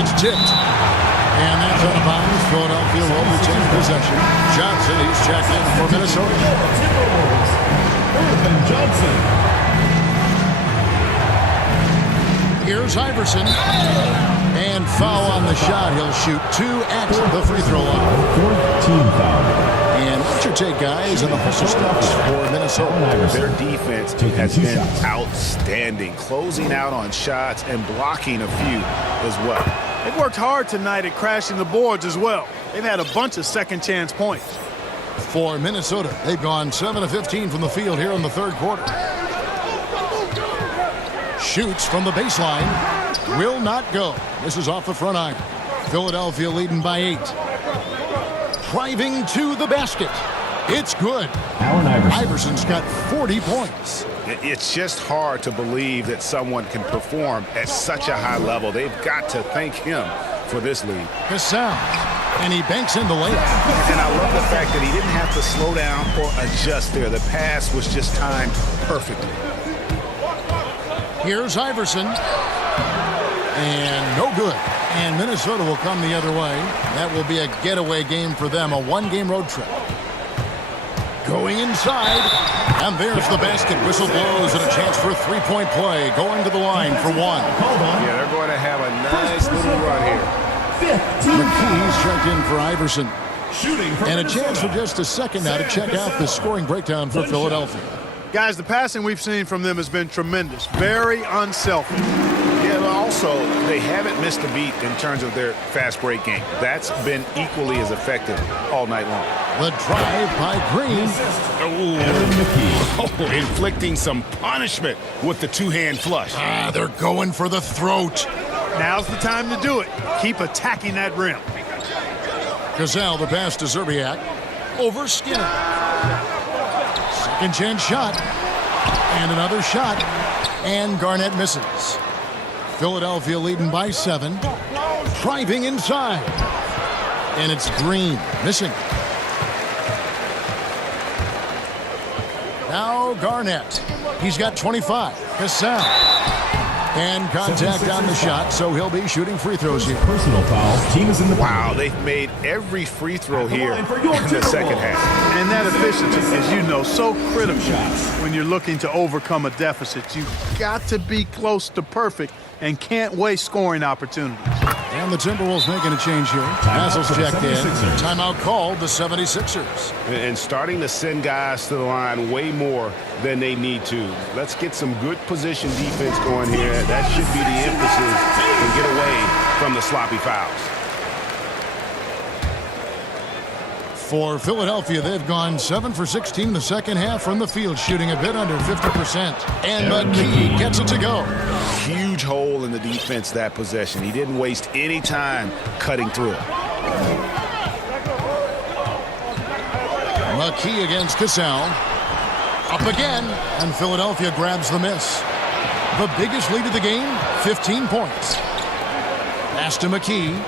It's tipped. And that's out of bounds. Philadelphia will retain possession. Johnson, he's checked in for Minnesota. Timberwolves. Johnson. Here's Iverson. And foul on the shot. He'll shoot 2 at the free throw line. 14 foul. And what's your take, guys, on the hustle stops for Minnesota? Their defense has been outstanding, closing out on shots and blocking a few as well. They've worked hard tonight at crashing the boards as well. They've had a bunch of second chance points. For Minnesota, they've gone 7 of 15 from the field here in the third quarter. Shoots from the baseline. Will not go. This is off the front iron. Philadelphia leading by 8. Driving to the basket. It's good. Allen Iverson. Iverson's got 40 points. It's just hard to believe that someone can perform at such a high level. They've got to thank him for this lead. Gasol. And he banks in the layup. And I love the fact that he didn't have to slow down or adjust there. The pass was just timed perfectly. Here's Iverson. And no good. And Minnesota will come the other way. That will be a getaway game for them, a one-game road trip. Going inside. And there's the basket. Whistle blows and a chance for a three-point play. Going to the line for 1. Yeah, they're going to have a nice little run here. McKee's checked in for Iverson. And a chance for just a second now to check out the scoring breakdown for Philadelphia. Guys, the passing we've seen from them has been tremendous. Very unselfish. Yeah, but also, they haven't missed a beat in terms of their fast break game. That's been equally as effective all night long. The drive by Green. Oh, inflicting some punishment with the two-hand flush. They're going for the throat. Now's the time to do it. Keep attacking that rim. Gasol, the pass to Zerbiak. Over Skinner. Second chance shot. And another shot. And Garnett misses. Philadelphia leading by 7. Driving inside. And it's Green missing. Now Garnett. He's got 25. Gasol. And contact on the shot, so he'll be shooting free throws here. Personal foul. Team is in the Wow, they've made every free throw here in the second half. And that efficiency, as you know, so critical when you're looking to overcome a deficit. You've got to be close to perfect and can't waste scoring opportunities. And the Timberwolves making a change here. Hassel's checked in. Timeout called the 76ers. And starting to send guys to the line way more than they need to. Let's get some good position defense going here. That should be the emphasis and get away from the sloppy fouls. For Philadelphia, they've gone 7 for 16 in the second half from the field, shooting a bit under 50%. And McKee gets it to go. Huge hole in the defense that possession. He didn't waste any time cutting through it. McKee against Gasol. Up again, and Philadelphia grabs the miss. The biggest lead of the game, 15 points. Pass to McKee.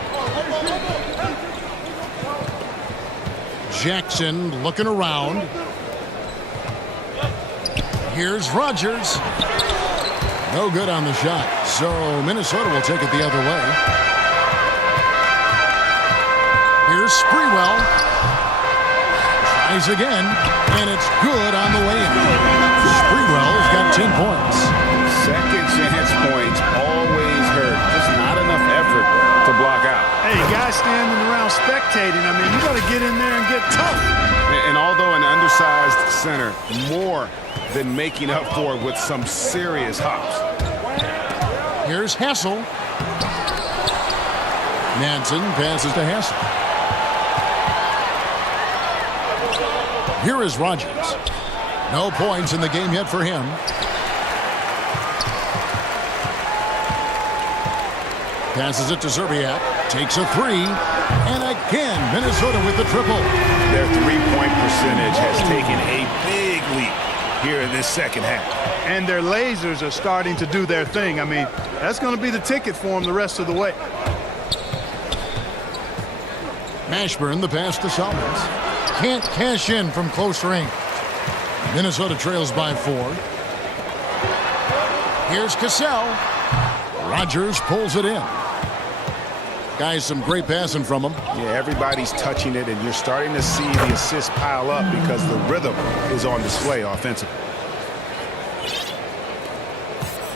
Jackson looking around. Here's Rogers. No good on the shot, so Minnesota will take it the other way. Here's Sprewell. Tries again, and it's good on the way in. Sprewell's got 13 points. Second chance points always hurt. Just not enough effort to block out. Hey, guys standing around spectating. I mean, you got to get in there and get tough. And although an undersized center, more than making up for it with some serious hops. Here's Hassel. Nansen passes to Hassel. Here is Rogers. No points in the game yet for him. Passes it to Zerbiak. Takes a three. And again, Minnesota with the triple. Their three-point percentage has taken a big leap here in this second half. And their lasers are starting to do their thing. I mean, that's going to be the ticket for them the rest of the way. Mashburn, the pass to Solomons. Can't cash in from close range. Minnesota trails by 4. Here's Cassell. Rogers pulls it in. Guys, some great passing from him. Yeah, everybody's touching it, and you're starting to see the assists pile up because the rhythm is on display offensively.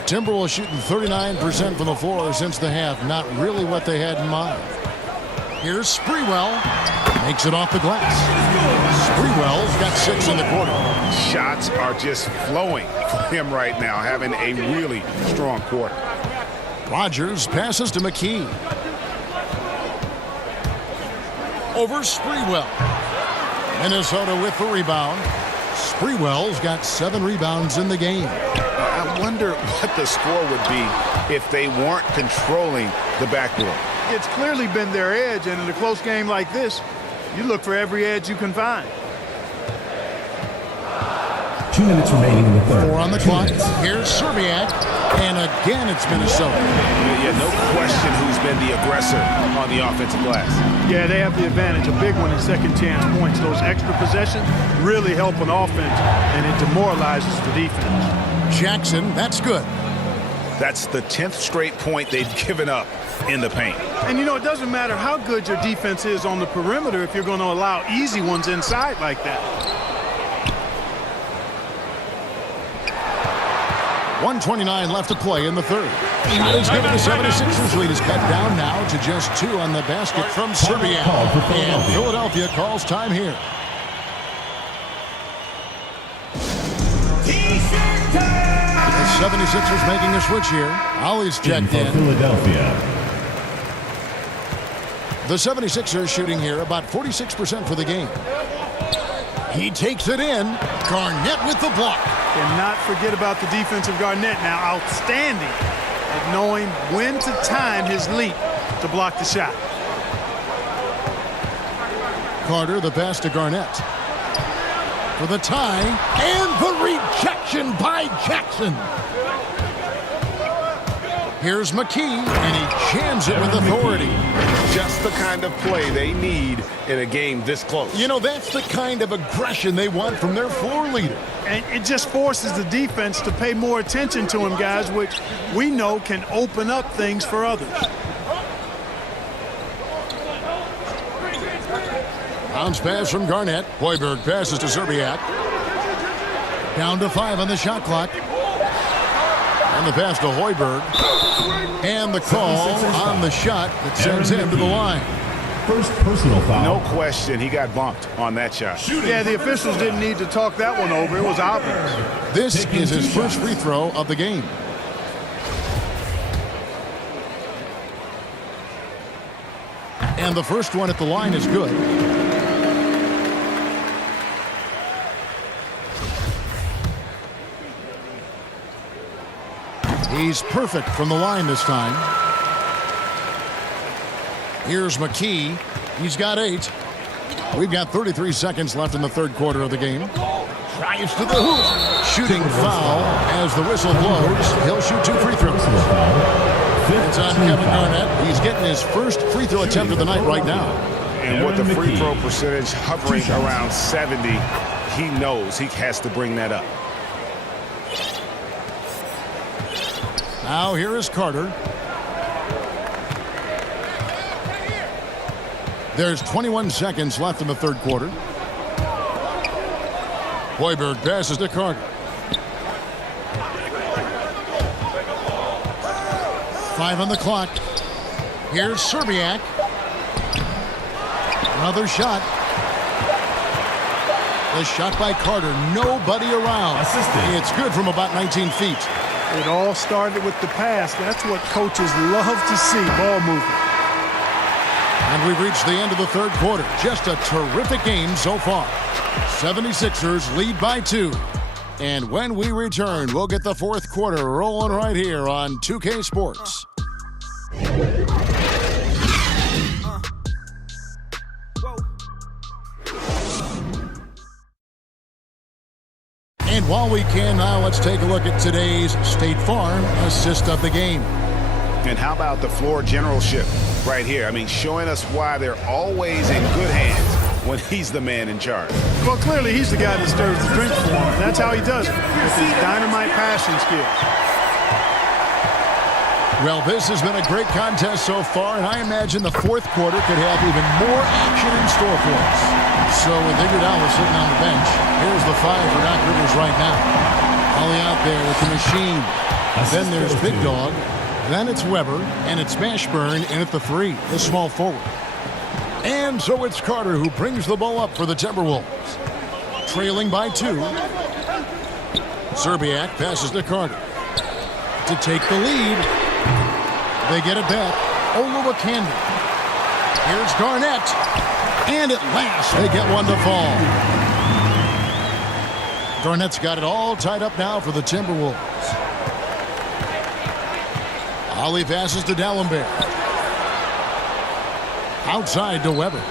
Timberwolves shooting 39% from the floor since the half. Not really what they had in mind. Here's Sprewell. Makes it off the glass. Sprewell's got 6 in the quarter. Shots are just flowing for him right now, having a really strong quarter. Rogers passes to McKee. Over Sprewell. Minnesota with the rebound. Sprewell's got 7 rebounds in the game. I wonder what the score would be if they weren't controlling the backboard. It's clearly been their edge, and in a close game like this, you look for every edge you can find. 2 minutes remaining in the third. 4 on the clock. Here's Zerbiak. And again, it's Minnesota. Yeah, no question who's been the aggressor on the offensive glass. Yeah, they have the advantage. A big one in second chance points. Those extra possessions really help an offense, and it demoralizes the defense. Jackson, that's good. That's the 10th straight point they've given up in the paint. And, you know, it doesn't matter how good your defense is on the perimeter if you're going to allow easy ones inside like that. 1:29 left to play in the third. Shot is good. The 76ers lead is cut down now to just 2 on the basket from Zerbiak. And Philadelphia calls time here. The 76ers making a switch here. Ollie's checked in. Philadelphia. The 76ers shooting here about 46% for the game. He takes it in. Garnett with the block. Cannot forget about the defensive Garnett now. Outstanding at knowing when to time his leap to block the shot. Carter, the pass to Garnett. For the tie. And the rejection by Jackson. Here's McKee, and he jams it with authority. Just the kind of play they need in a game this close. You know, that's the kind of aggression they want from their floor leader. And it just forces the defense to pay more attention to him, guys, which we know can open up things for others. Bounce pass from Garnett. Hoiberg passes to Zerbiak. Down to 5 on the shot clock. And the pass to Hoiberg. And the call on the shot that sends him to the line. First personal foul. No question, he got bumped on that shot. Yeah, the officials didn't need to talk that one over. It was obvious. This is his first free throw of the game. And the first one at the line is good. He's perfect from the line this time. Here's McKee. He's got 8. We've got 33 seconds left in the third quarter of the game. Tries to the hoop. Shooting foul as the whistle blows. He'll shoot 2 free throws. It's on Kevin Garnett. He's getting his first free throw attempt of the night right now. And with the free throw percentage hovering around 70, he knows he has to bring that up. Now here is Carter. There's 21 seconds left in the third quarter. Hoiberg passes to Carter. 5 on the clock. Here's Serbiak. Another shot. The shot by Carter. Nobody around. Assisted. It's good from about 19 feet. It all started with the pass. That's what coaches love to see, ball movement. And we've reached the end of the third quarter. Just a terrific game so far. 76ers lead by 2. And when we return, we'll get the fourth quarter rolling right here on 2K Sports. And while we can now, let's take a look at today's State Farm assist of the game. And how about the floor generalship right here? I mean, showing us why they're always in good hands when he's the man in charge. Well, clearly he's the guy that stirs the drink for him, and that's how he does it, with his dynamite passing skills. Well, this has been a great contest so far, and I imagine the fourth quarter could have even more action in store for us. So with Régular sitting on the bench, here's the 5 for Doc Rivers right now. Ollie out there with the machine. Then there's Big Dog. Then it's Weber, and it's Mashburn in at the 3, the small forward. And so it's Carter who brings the ball up for the Timberwolves. Trailing by 2. Serbiak passes to Carter. To take the lead. They get it back. Olowokandi. Here's Garnett. And at last, they get one to fall. Garnett's got it all tied up now for the Timberwolves. Ollie passes to D'Alembert. Outside to Weber.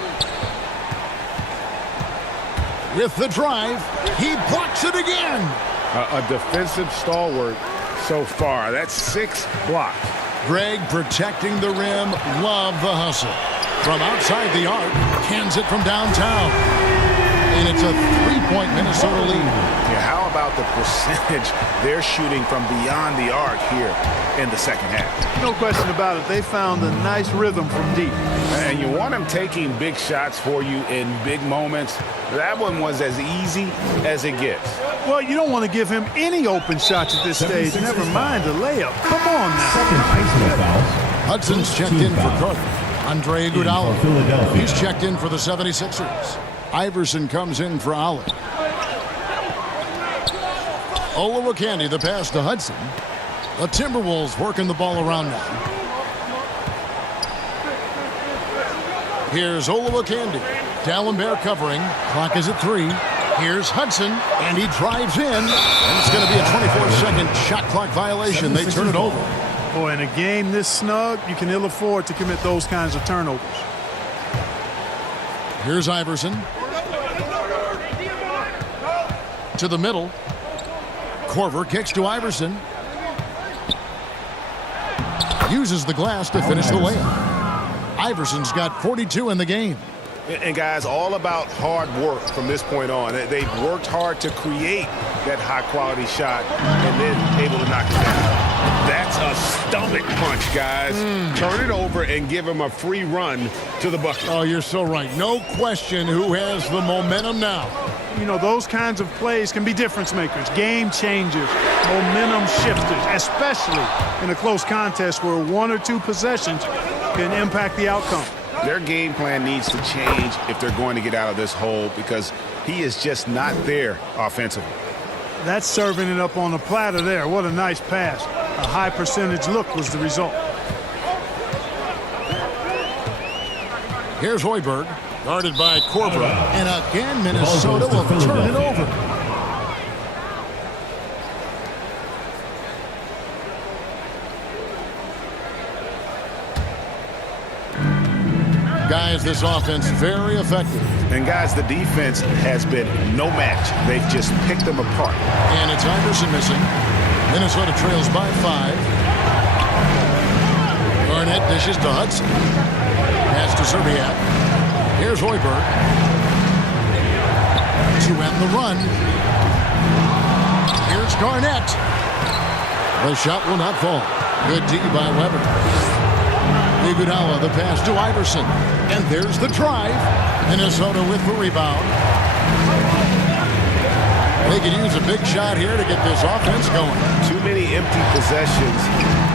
With the drive, he blocks it again. A defensive stalwart so far. That's 6 blocks. Greg protecting the rim. Love the hustle. From outside the arc, cans it from downtown. And it's a 3-point Minnesota lead. Yeah, how about the percentage they're shooting from beyond the arc here in the second half? No question about it. They found a nice rhythm from deep. And you want them taking big shots for you in big moments. That one was as easy as it gets. Well, you don't want to give him any open shots at this stage. Never mind the layup. Come on now. Second personal foul. Hudson's checked in for Carter. Andre Iguodala. Philadelphia. He's checked in for the 76ers. Iverson comes in for Ollie. Olowokandi, the pass to Hudson. The Timberwolves working the ball around now. Here's Olowokandi. D'Alembert covering. Clock is at 3. Here's Hudson, and he drives in. And it's going to be a 24-second shot clock violation. They turn it over. Boy, in a game this snug, you can ill afford to commit those kinds of turnovers. Here's Iverson. To the middle. Korver kicks to Iverson. Uses the glass to finish the layup. Iverson's got 42 in the game. And guys, all about hard work from this point on. They've worked hard to create that high-quality shot and then able to knock it down. That's a stomach punch, guys. Turn it over and give him a free run to the bucket. Oh, you're so right. No question who has the momentum now. You know, those kinds of plays can be difference makers, game changers, momentum shifters, especially in a close contest where 1 or 2 possessions can impact the outcome. Their game plan needs to change if they're going to get out of this hole because he is just not there offensively. That's serving it up on a platter there. What a nice pass. A high percentage look was the result. Here's Hoiberg, guarded by Korver. And again, Minnesota will turn it over. Guys, this offense very effective. And guys, the defense has been no match. They've just picked them apart. And it's Iverson missing. Minnesota trails by 5. Garnett dishes to Hudson. Pass to Serbiak. Here's Hoiberg. To end the run. Here's Garnett. The shot will not fall. Good D by Weber. Iguodala, the pass to Iverson. And there's the drive. Minnesota with the rebound. They They could use a big shot here to get this offense going. Too many empty possessions.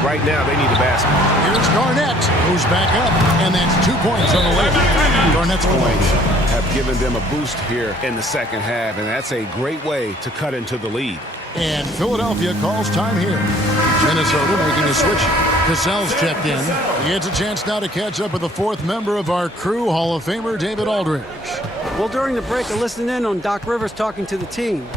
Right now, they need a basket. Here's Garnett, who's back up, and that's 2 points on the way. Garnett's points have given them a boost here in the second half, and that's a great way to cut into the lead. And Philadelphia calls time here. Minnesota making a switch. Cassell's checked in. He gets a chance now to catch up with the fourth member of our crew, Hall of Famer David Aldridge. Well, during the break, I listened in on Doc Rivers talking to the team,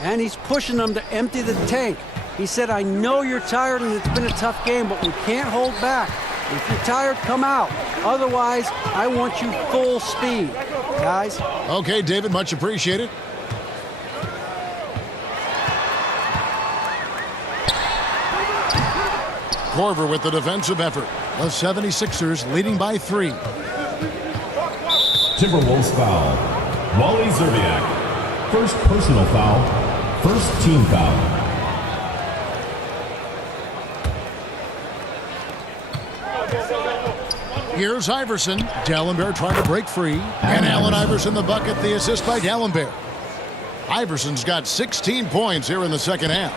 and he's pushing them to empty the tank. He said, I know you're tired and it's been a tough game, but we can't hold back. If you're tired, come out. Otherwise, I want you full speed, guys. Okay, David, much appreciated. Korver with the defensive effort. The 76ers leading by 3. Timberwolves foul. Wally Zerbiak. First personal foul. First team foul. Here's Iverson. Dallenberg trying to break free. And Allen Iverson the bucket, the assist by Dallenberg. Iverson's got 16 points here in the second half.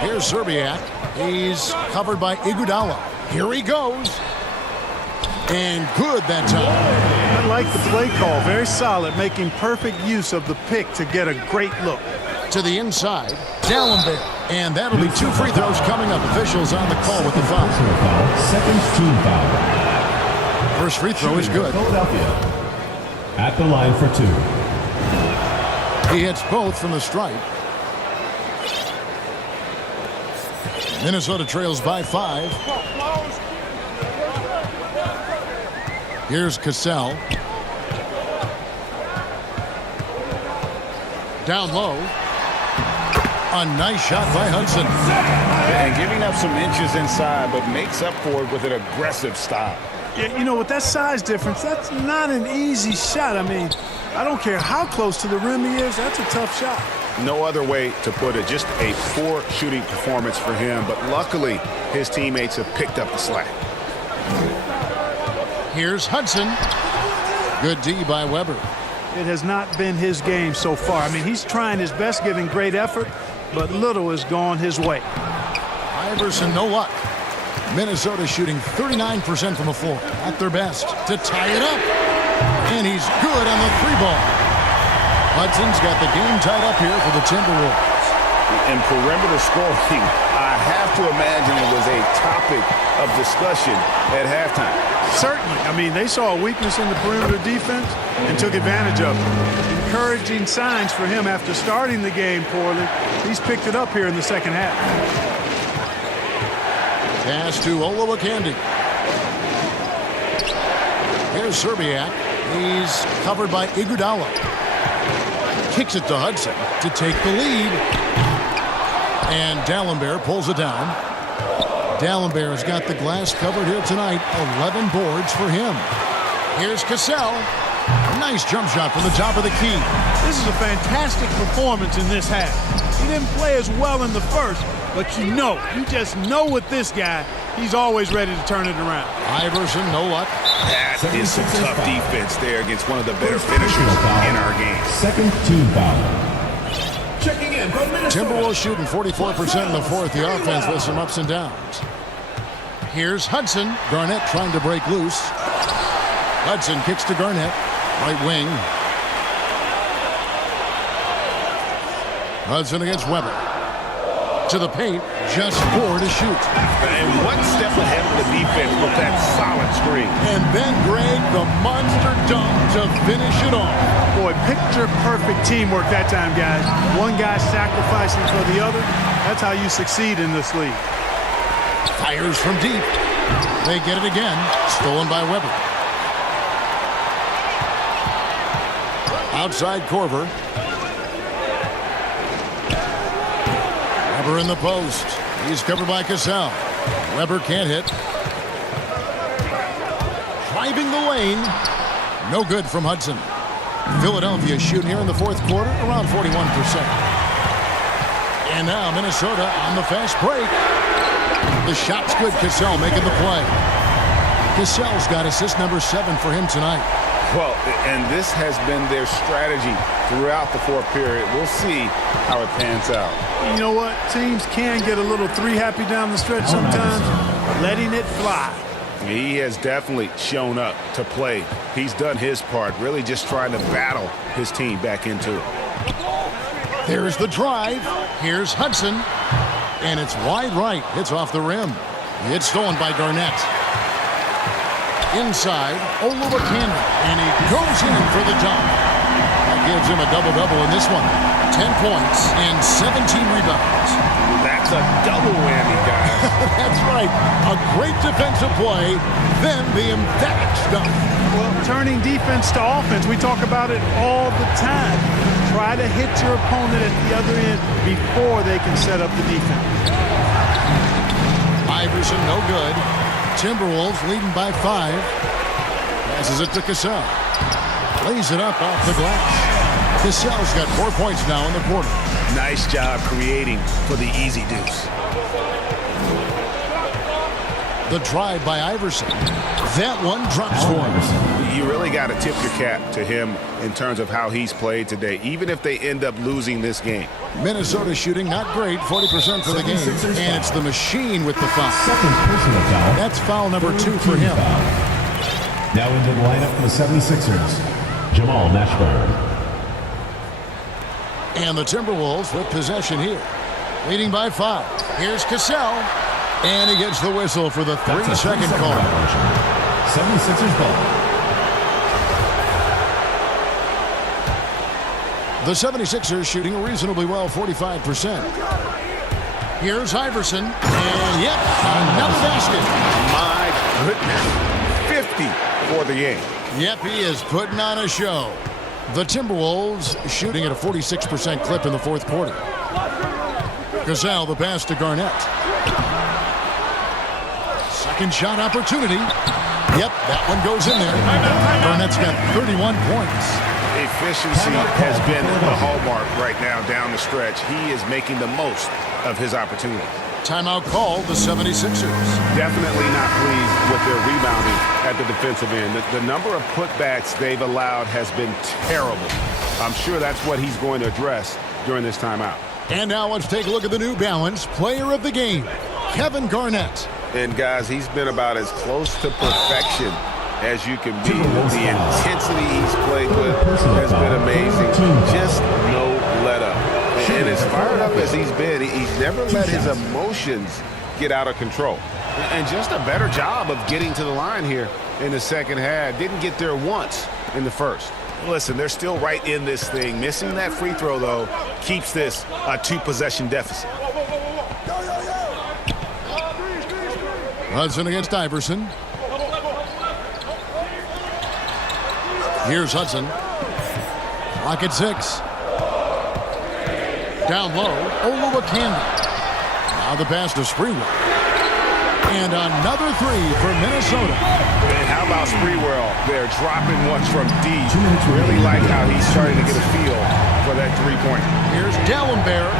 Here's Zerbiak. He's covered by Iguodala. Here he goes. And good that time. I like the play call. Very solid, making perfect use of the pick to get a great look. To the inside, Dallenberg. And that'll be 2 free throws coming up. Officials on the call with the foul. Personal foul. Second team foul. First free throw is good. Philadelphia at the line for 2. He hits both from the stripe. Minnesota trails by 5. Here's Cassell. Down low. A nice shot by Hudson. And giving up some inches inside, but makes up for it with an aggressive stop. Yeah, you know, with that size difference, that's not an easy shot. I mean, I don't care how close to the rim he is, that's a tough shot. No other way to put it. Just a poor shooting performance for him, but luckily his teammates have picked up the slack. Here's Hudson. Good D by Weber. It has not been his game so far. I mean, he's trying his best, giving great effort, but little has gone his way. Iverson, no luck. Minnesota shooting 39% from the floor at their best to tie it up. And he's good on the 3-ball. Hudson's got the game tied up here for the Timberwolves. And perimeter scoring, I have to imagine it was a topic of discussion at halftime. Certainly. I mean, they saw a weakness in the perimeter defense and took advantage of it. Encouraging signs for him after starting the game poorly. He's picked it up here in the second half. Pass to Olowokandi. Here's Zerbiak. He's covered by Iguodala. Kicks it to Hudson to take the lead. And Dallenberg pulls it down. Dallenberg's got the glass covered here tonight. 11 boards for him. Here's Cassell. Nice jump shot from the top of the key. This is a fantastic performance in this half. He didn't play as well in the first, but you just know with this guy, he's always ready to turn it around. Iverson, no luck. That is some tough defense there against one of the better finishers in our game. Second team foul. Checking in from Minnesota. Timberwolves shooting 44% in the fourth. The offense with some ups and downs. Here's Hudson. Garnett trying to break loose. Hudson kicks to Garnett. Right wing. Hudson against Weber. To the paint. Just 4 to shoot. And one step ahead of the defense with that solid screen. And then Greg, the monster dunk to finish it off. Boy, picture-perfect teamwork that time, guys. One guy sacrificing for the other. That's how you succeed in this league. Fires from deep. They get it again. Stolen by Weber. Outside Korver. Weber in the post. He's covered by Cassell. Weber can't hit. Driving the lane. No good from Hudson. Philadelphia shooting here in the fourth quarter around 41%. And now Minnesota on the fast break. The shot's good. Cassell making the play. Cassell's got assist number 7 for him tonight. Well, and this has been their strategy throughout the fourth period. We'll see how it pans out. You know what? Teams can get a little three happy down the stretch sometimes, letting it fly. He has definitely shown up to play. He's done his part, really just trying to battle his team back into it. There's the drive. Here's Hudson. And it's wide right. It's off the rim. It's stolen by Garnett. Inside, Olubakanda. And he goes in for the dunk. That gives him a double-double in this one. 10 points and 17 rebounds. That's a double whammy, guys. That's right. A great defensive play, then the emphatic stuff. Well, turning defense to offense, we talk about it all the time. Try to hit your opponent at the other end before they can set up the defense. Iverson, no good. Timberwolves leading by 5. Passes it to Cassell. Lays it up off the glass. Cassell's got 4 points now in the quarter. Nice job creating for the easy deuce. The drive by Iverson. That one drops for him. You really got to tip your cap to him in terms of how he's played today, even if they end up losing this game. Minnesota shooting not great, 40% for the game. And it's the machine with the foul. Second personal foul. That's foul number 2 for him. Now into the lineup for the 76ers, Jamal Nashburn. And the Timberwolves with possession here. Leading by 5. Here's Cassell. And he gets the whistle for the 3-second call. 76ers ball. The 76ers shooting reasonably well, 45%. Here's Iverson. And yep, another basket. My goodness. 50 for the game. Yep, he is putting on a show. The Timberwolves shooting at a 46% clip in the fourth quarter. Cassell, the pass to Garnett. Second shot opportunity. Yep, that one goes in there. Garnett's got 31 points. Efficiency has been the hallmark right now down the stretch. He is making the most of his opportunity. Timeout called the 76ers. Definitely not pleased with their rebounding at the defensive end. The number of putbacks they've allowed has been terrible. I'm sure that's what he's going to address during this timeout. And now let's take a look at the New Balance player of the game, Kevin Garnett. And guys, he's been about as close to perfection as you can be. The intensity he's played with has been amazing. Just no let up. And as fired up as he's been, he's never let his emotions get out of control. And just a better job of getting to the line here in the second half. Didn't get there once in the first. Listen, they're still right in this thing. Missing that free throw, though, keeps this a 2-possession deficit. Hudson against Iverson. Here's Hudson. Clock at 6. Down low, Olubakanda. Now the pass to Sprewell. And another 3 for Minnesota. And how about Sprewell there, dropping ones from deep. Really like how he's starting to get a feel for that three-point. Here's Dallenberg.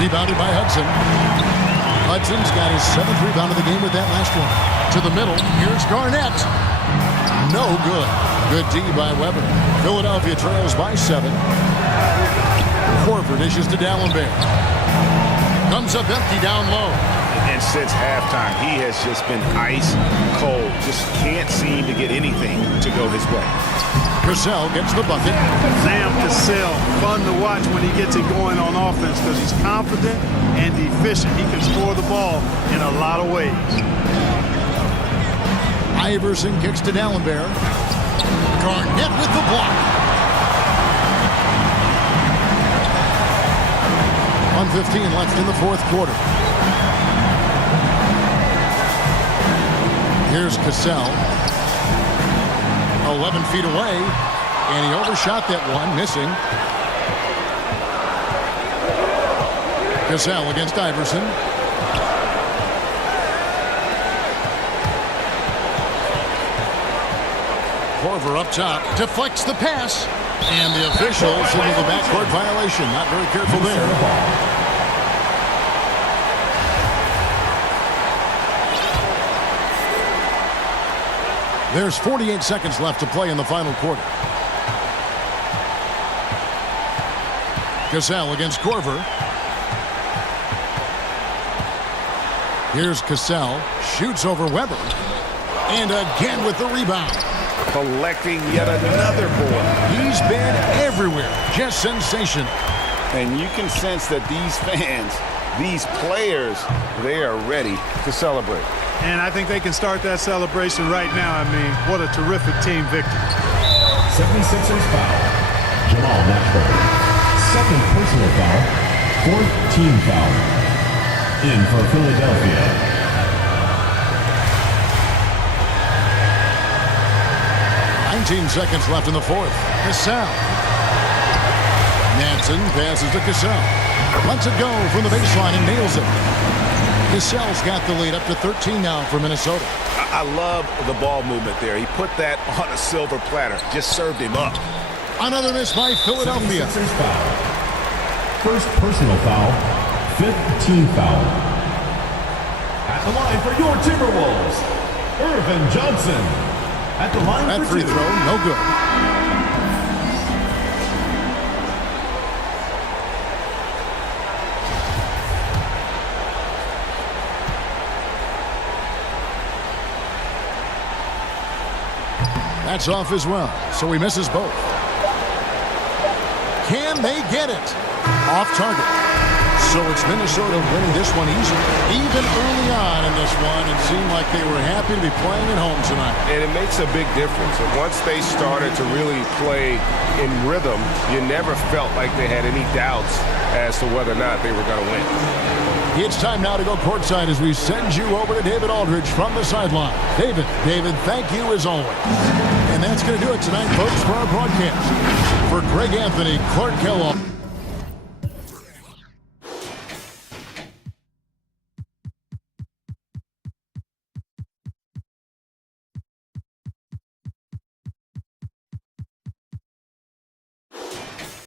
Rebounded by Hudson. Hudson's got his 7th rebound of the game with that last one. To the middle, here's Garnett. No good. Good D by Weber. Philadelphia trails by 7. Horford dishes to Dallenberg. Comes up empty down low. And since halftime, he has just been ice cold. Just can't seem to get anything to go his way. Cassell gets the bucket. Sam Cassell, fun to watch when he gets it going on offense because he's confident and efficient. He can score the ball in a lot of ways. Iverson kicks to Dallenberg. Garnett with the block. 1:15 left in the fourth quarter. Here's Cassell. 11 feet away. And he overshot that one, missing. Cassell against Iverson. Korver up top, deflects the pass, and the official signaled the backcourt violation. Not very careful there. There's 48 seconds left to play in the final quarter. Cassell against Corver. Here's Cassell. Shoots over Weber. And again with the rebound. Collecting yet another board. He's been everywhere. Just sensational. And you can sense that these fans, these players, they are ready to celebrate. And I think they can start that celebration right now. I mean, what a terrific team victory. 76ers foul. Jamal Nashville. Second personal foul. Fourth team foul. In for Philadelphia. Seconds left in the fourth. Cassell. Nansen passes to Cassell. Lets it go from the baseline and nails it. Cassell's got the lead up to 13 now for Minnesota. I love the ball movement there. He put that on a silver platter. Just served him up. Another miss by Philadelphia. 76ers foul. First personal foul. Fifth team foul. At the line for your Timberwolves, Irvin Johnson. At the line that for free two. throw, no good. That's off as well, so he misses both. Can they get it? Off target. So it's Minnesota winning this one easily. Even early on in this one, it seemed like they were happy to be playing at home tonight. And it makes a big difference. And once they started to really play in rhythm, you never felt like they had any doubts as to whether or not they were going to win. It's time now to go courtside as we send you over to David Aldridge from the sideline. David, thank you as always. And that's going to do it tonight, folks, for our broadcast. For Greg Anthony, Clark Kellogg.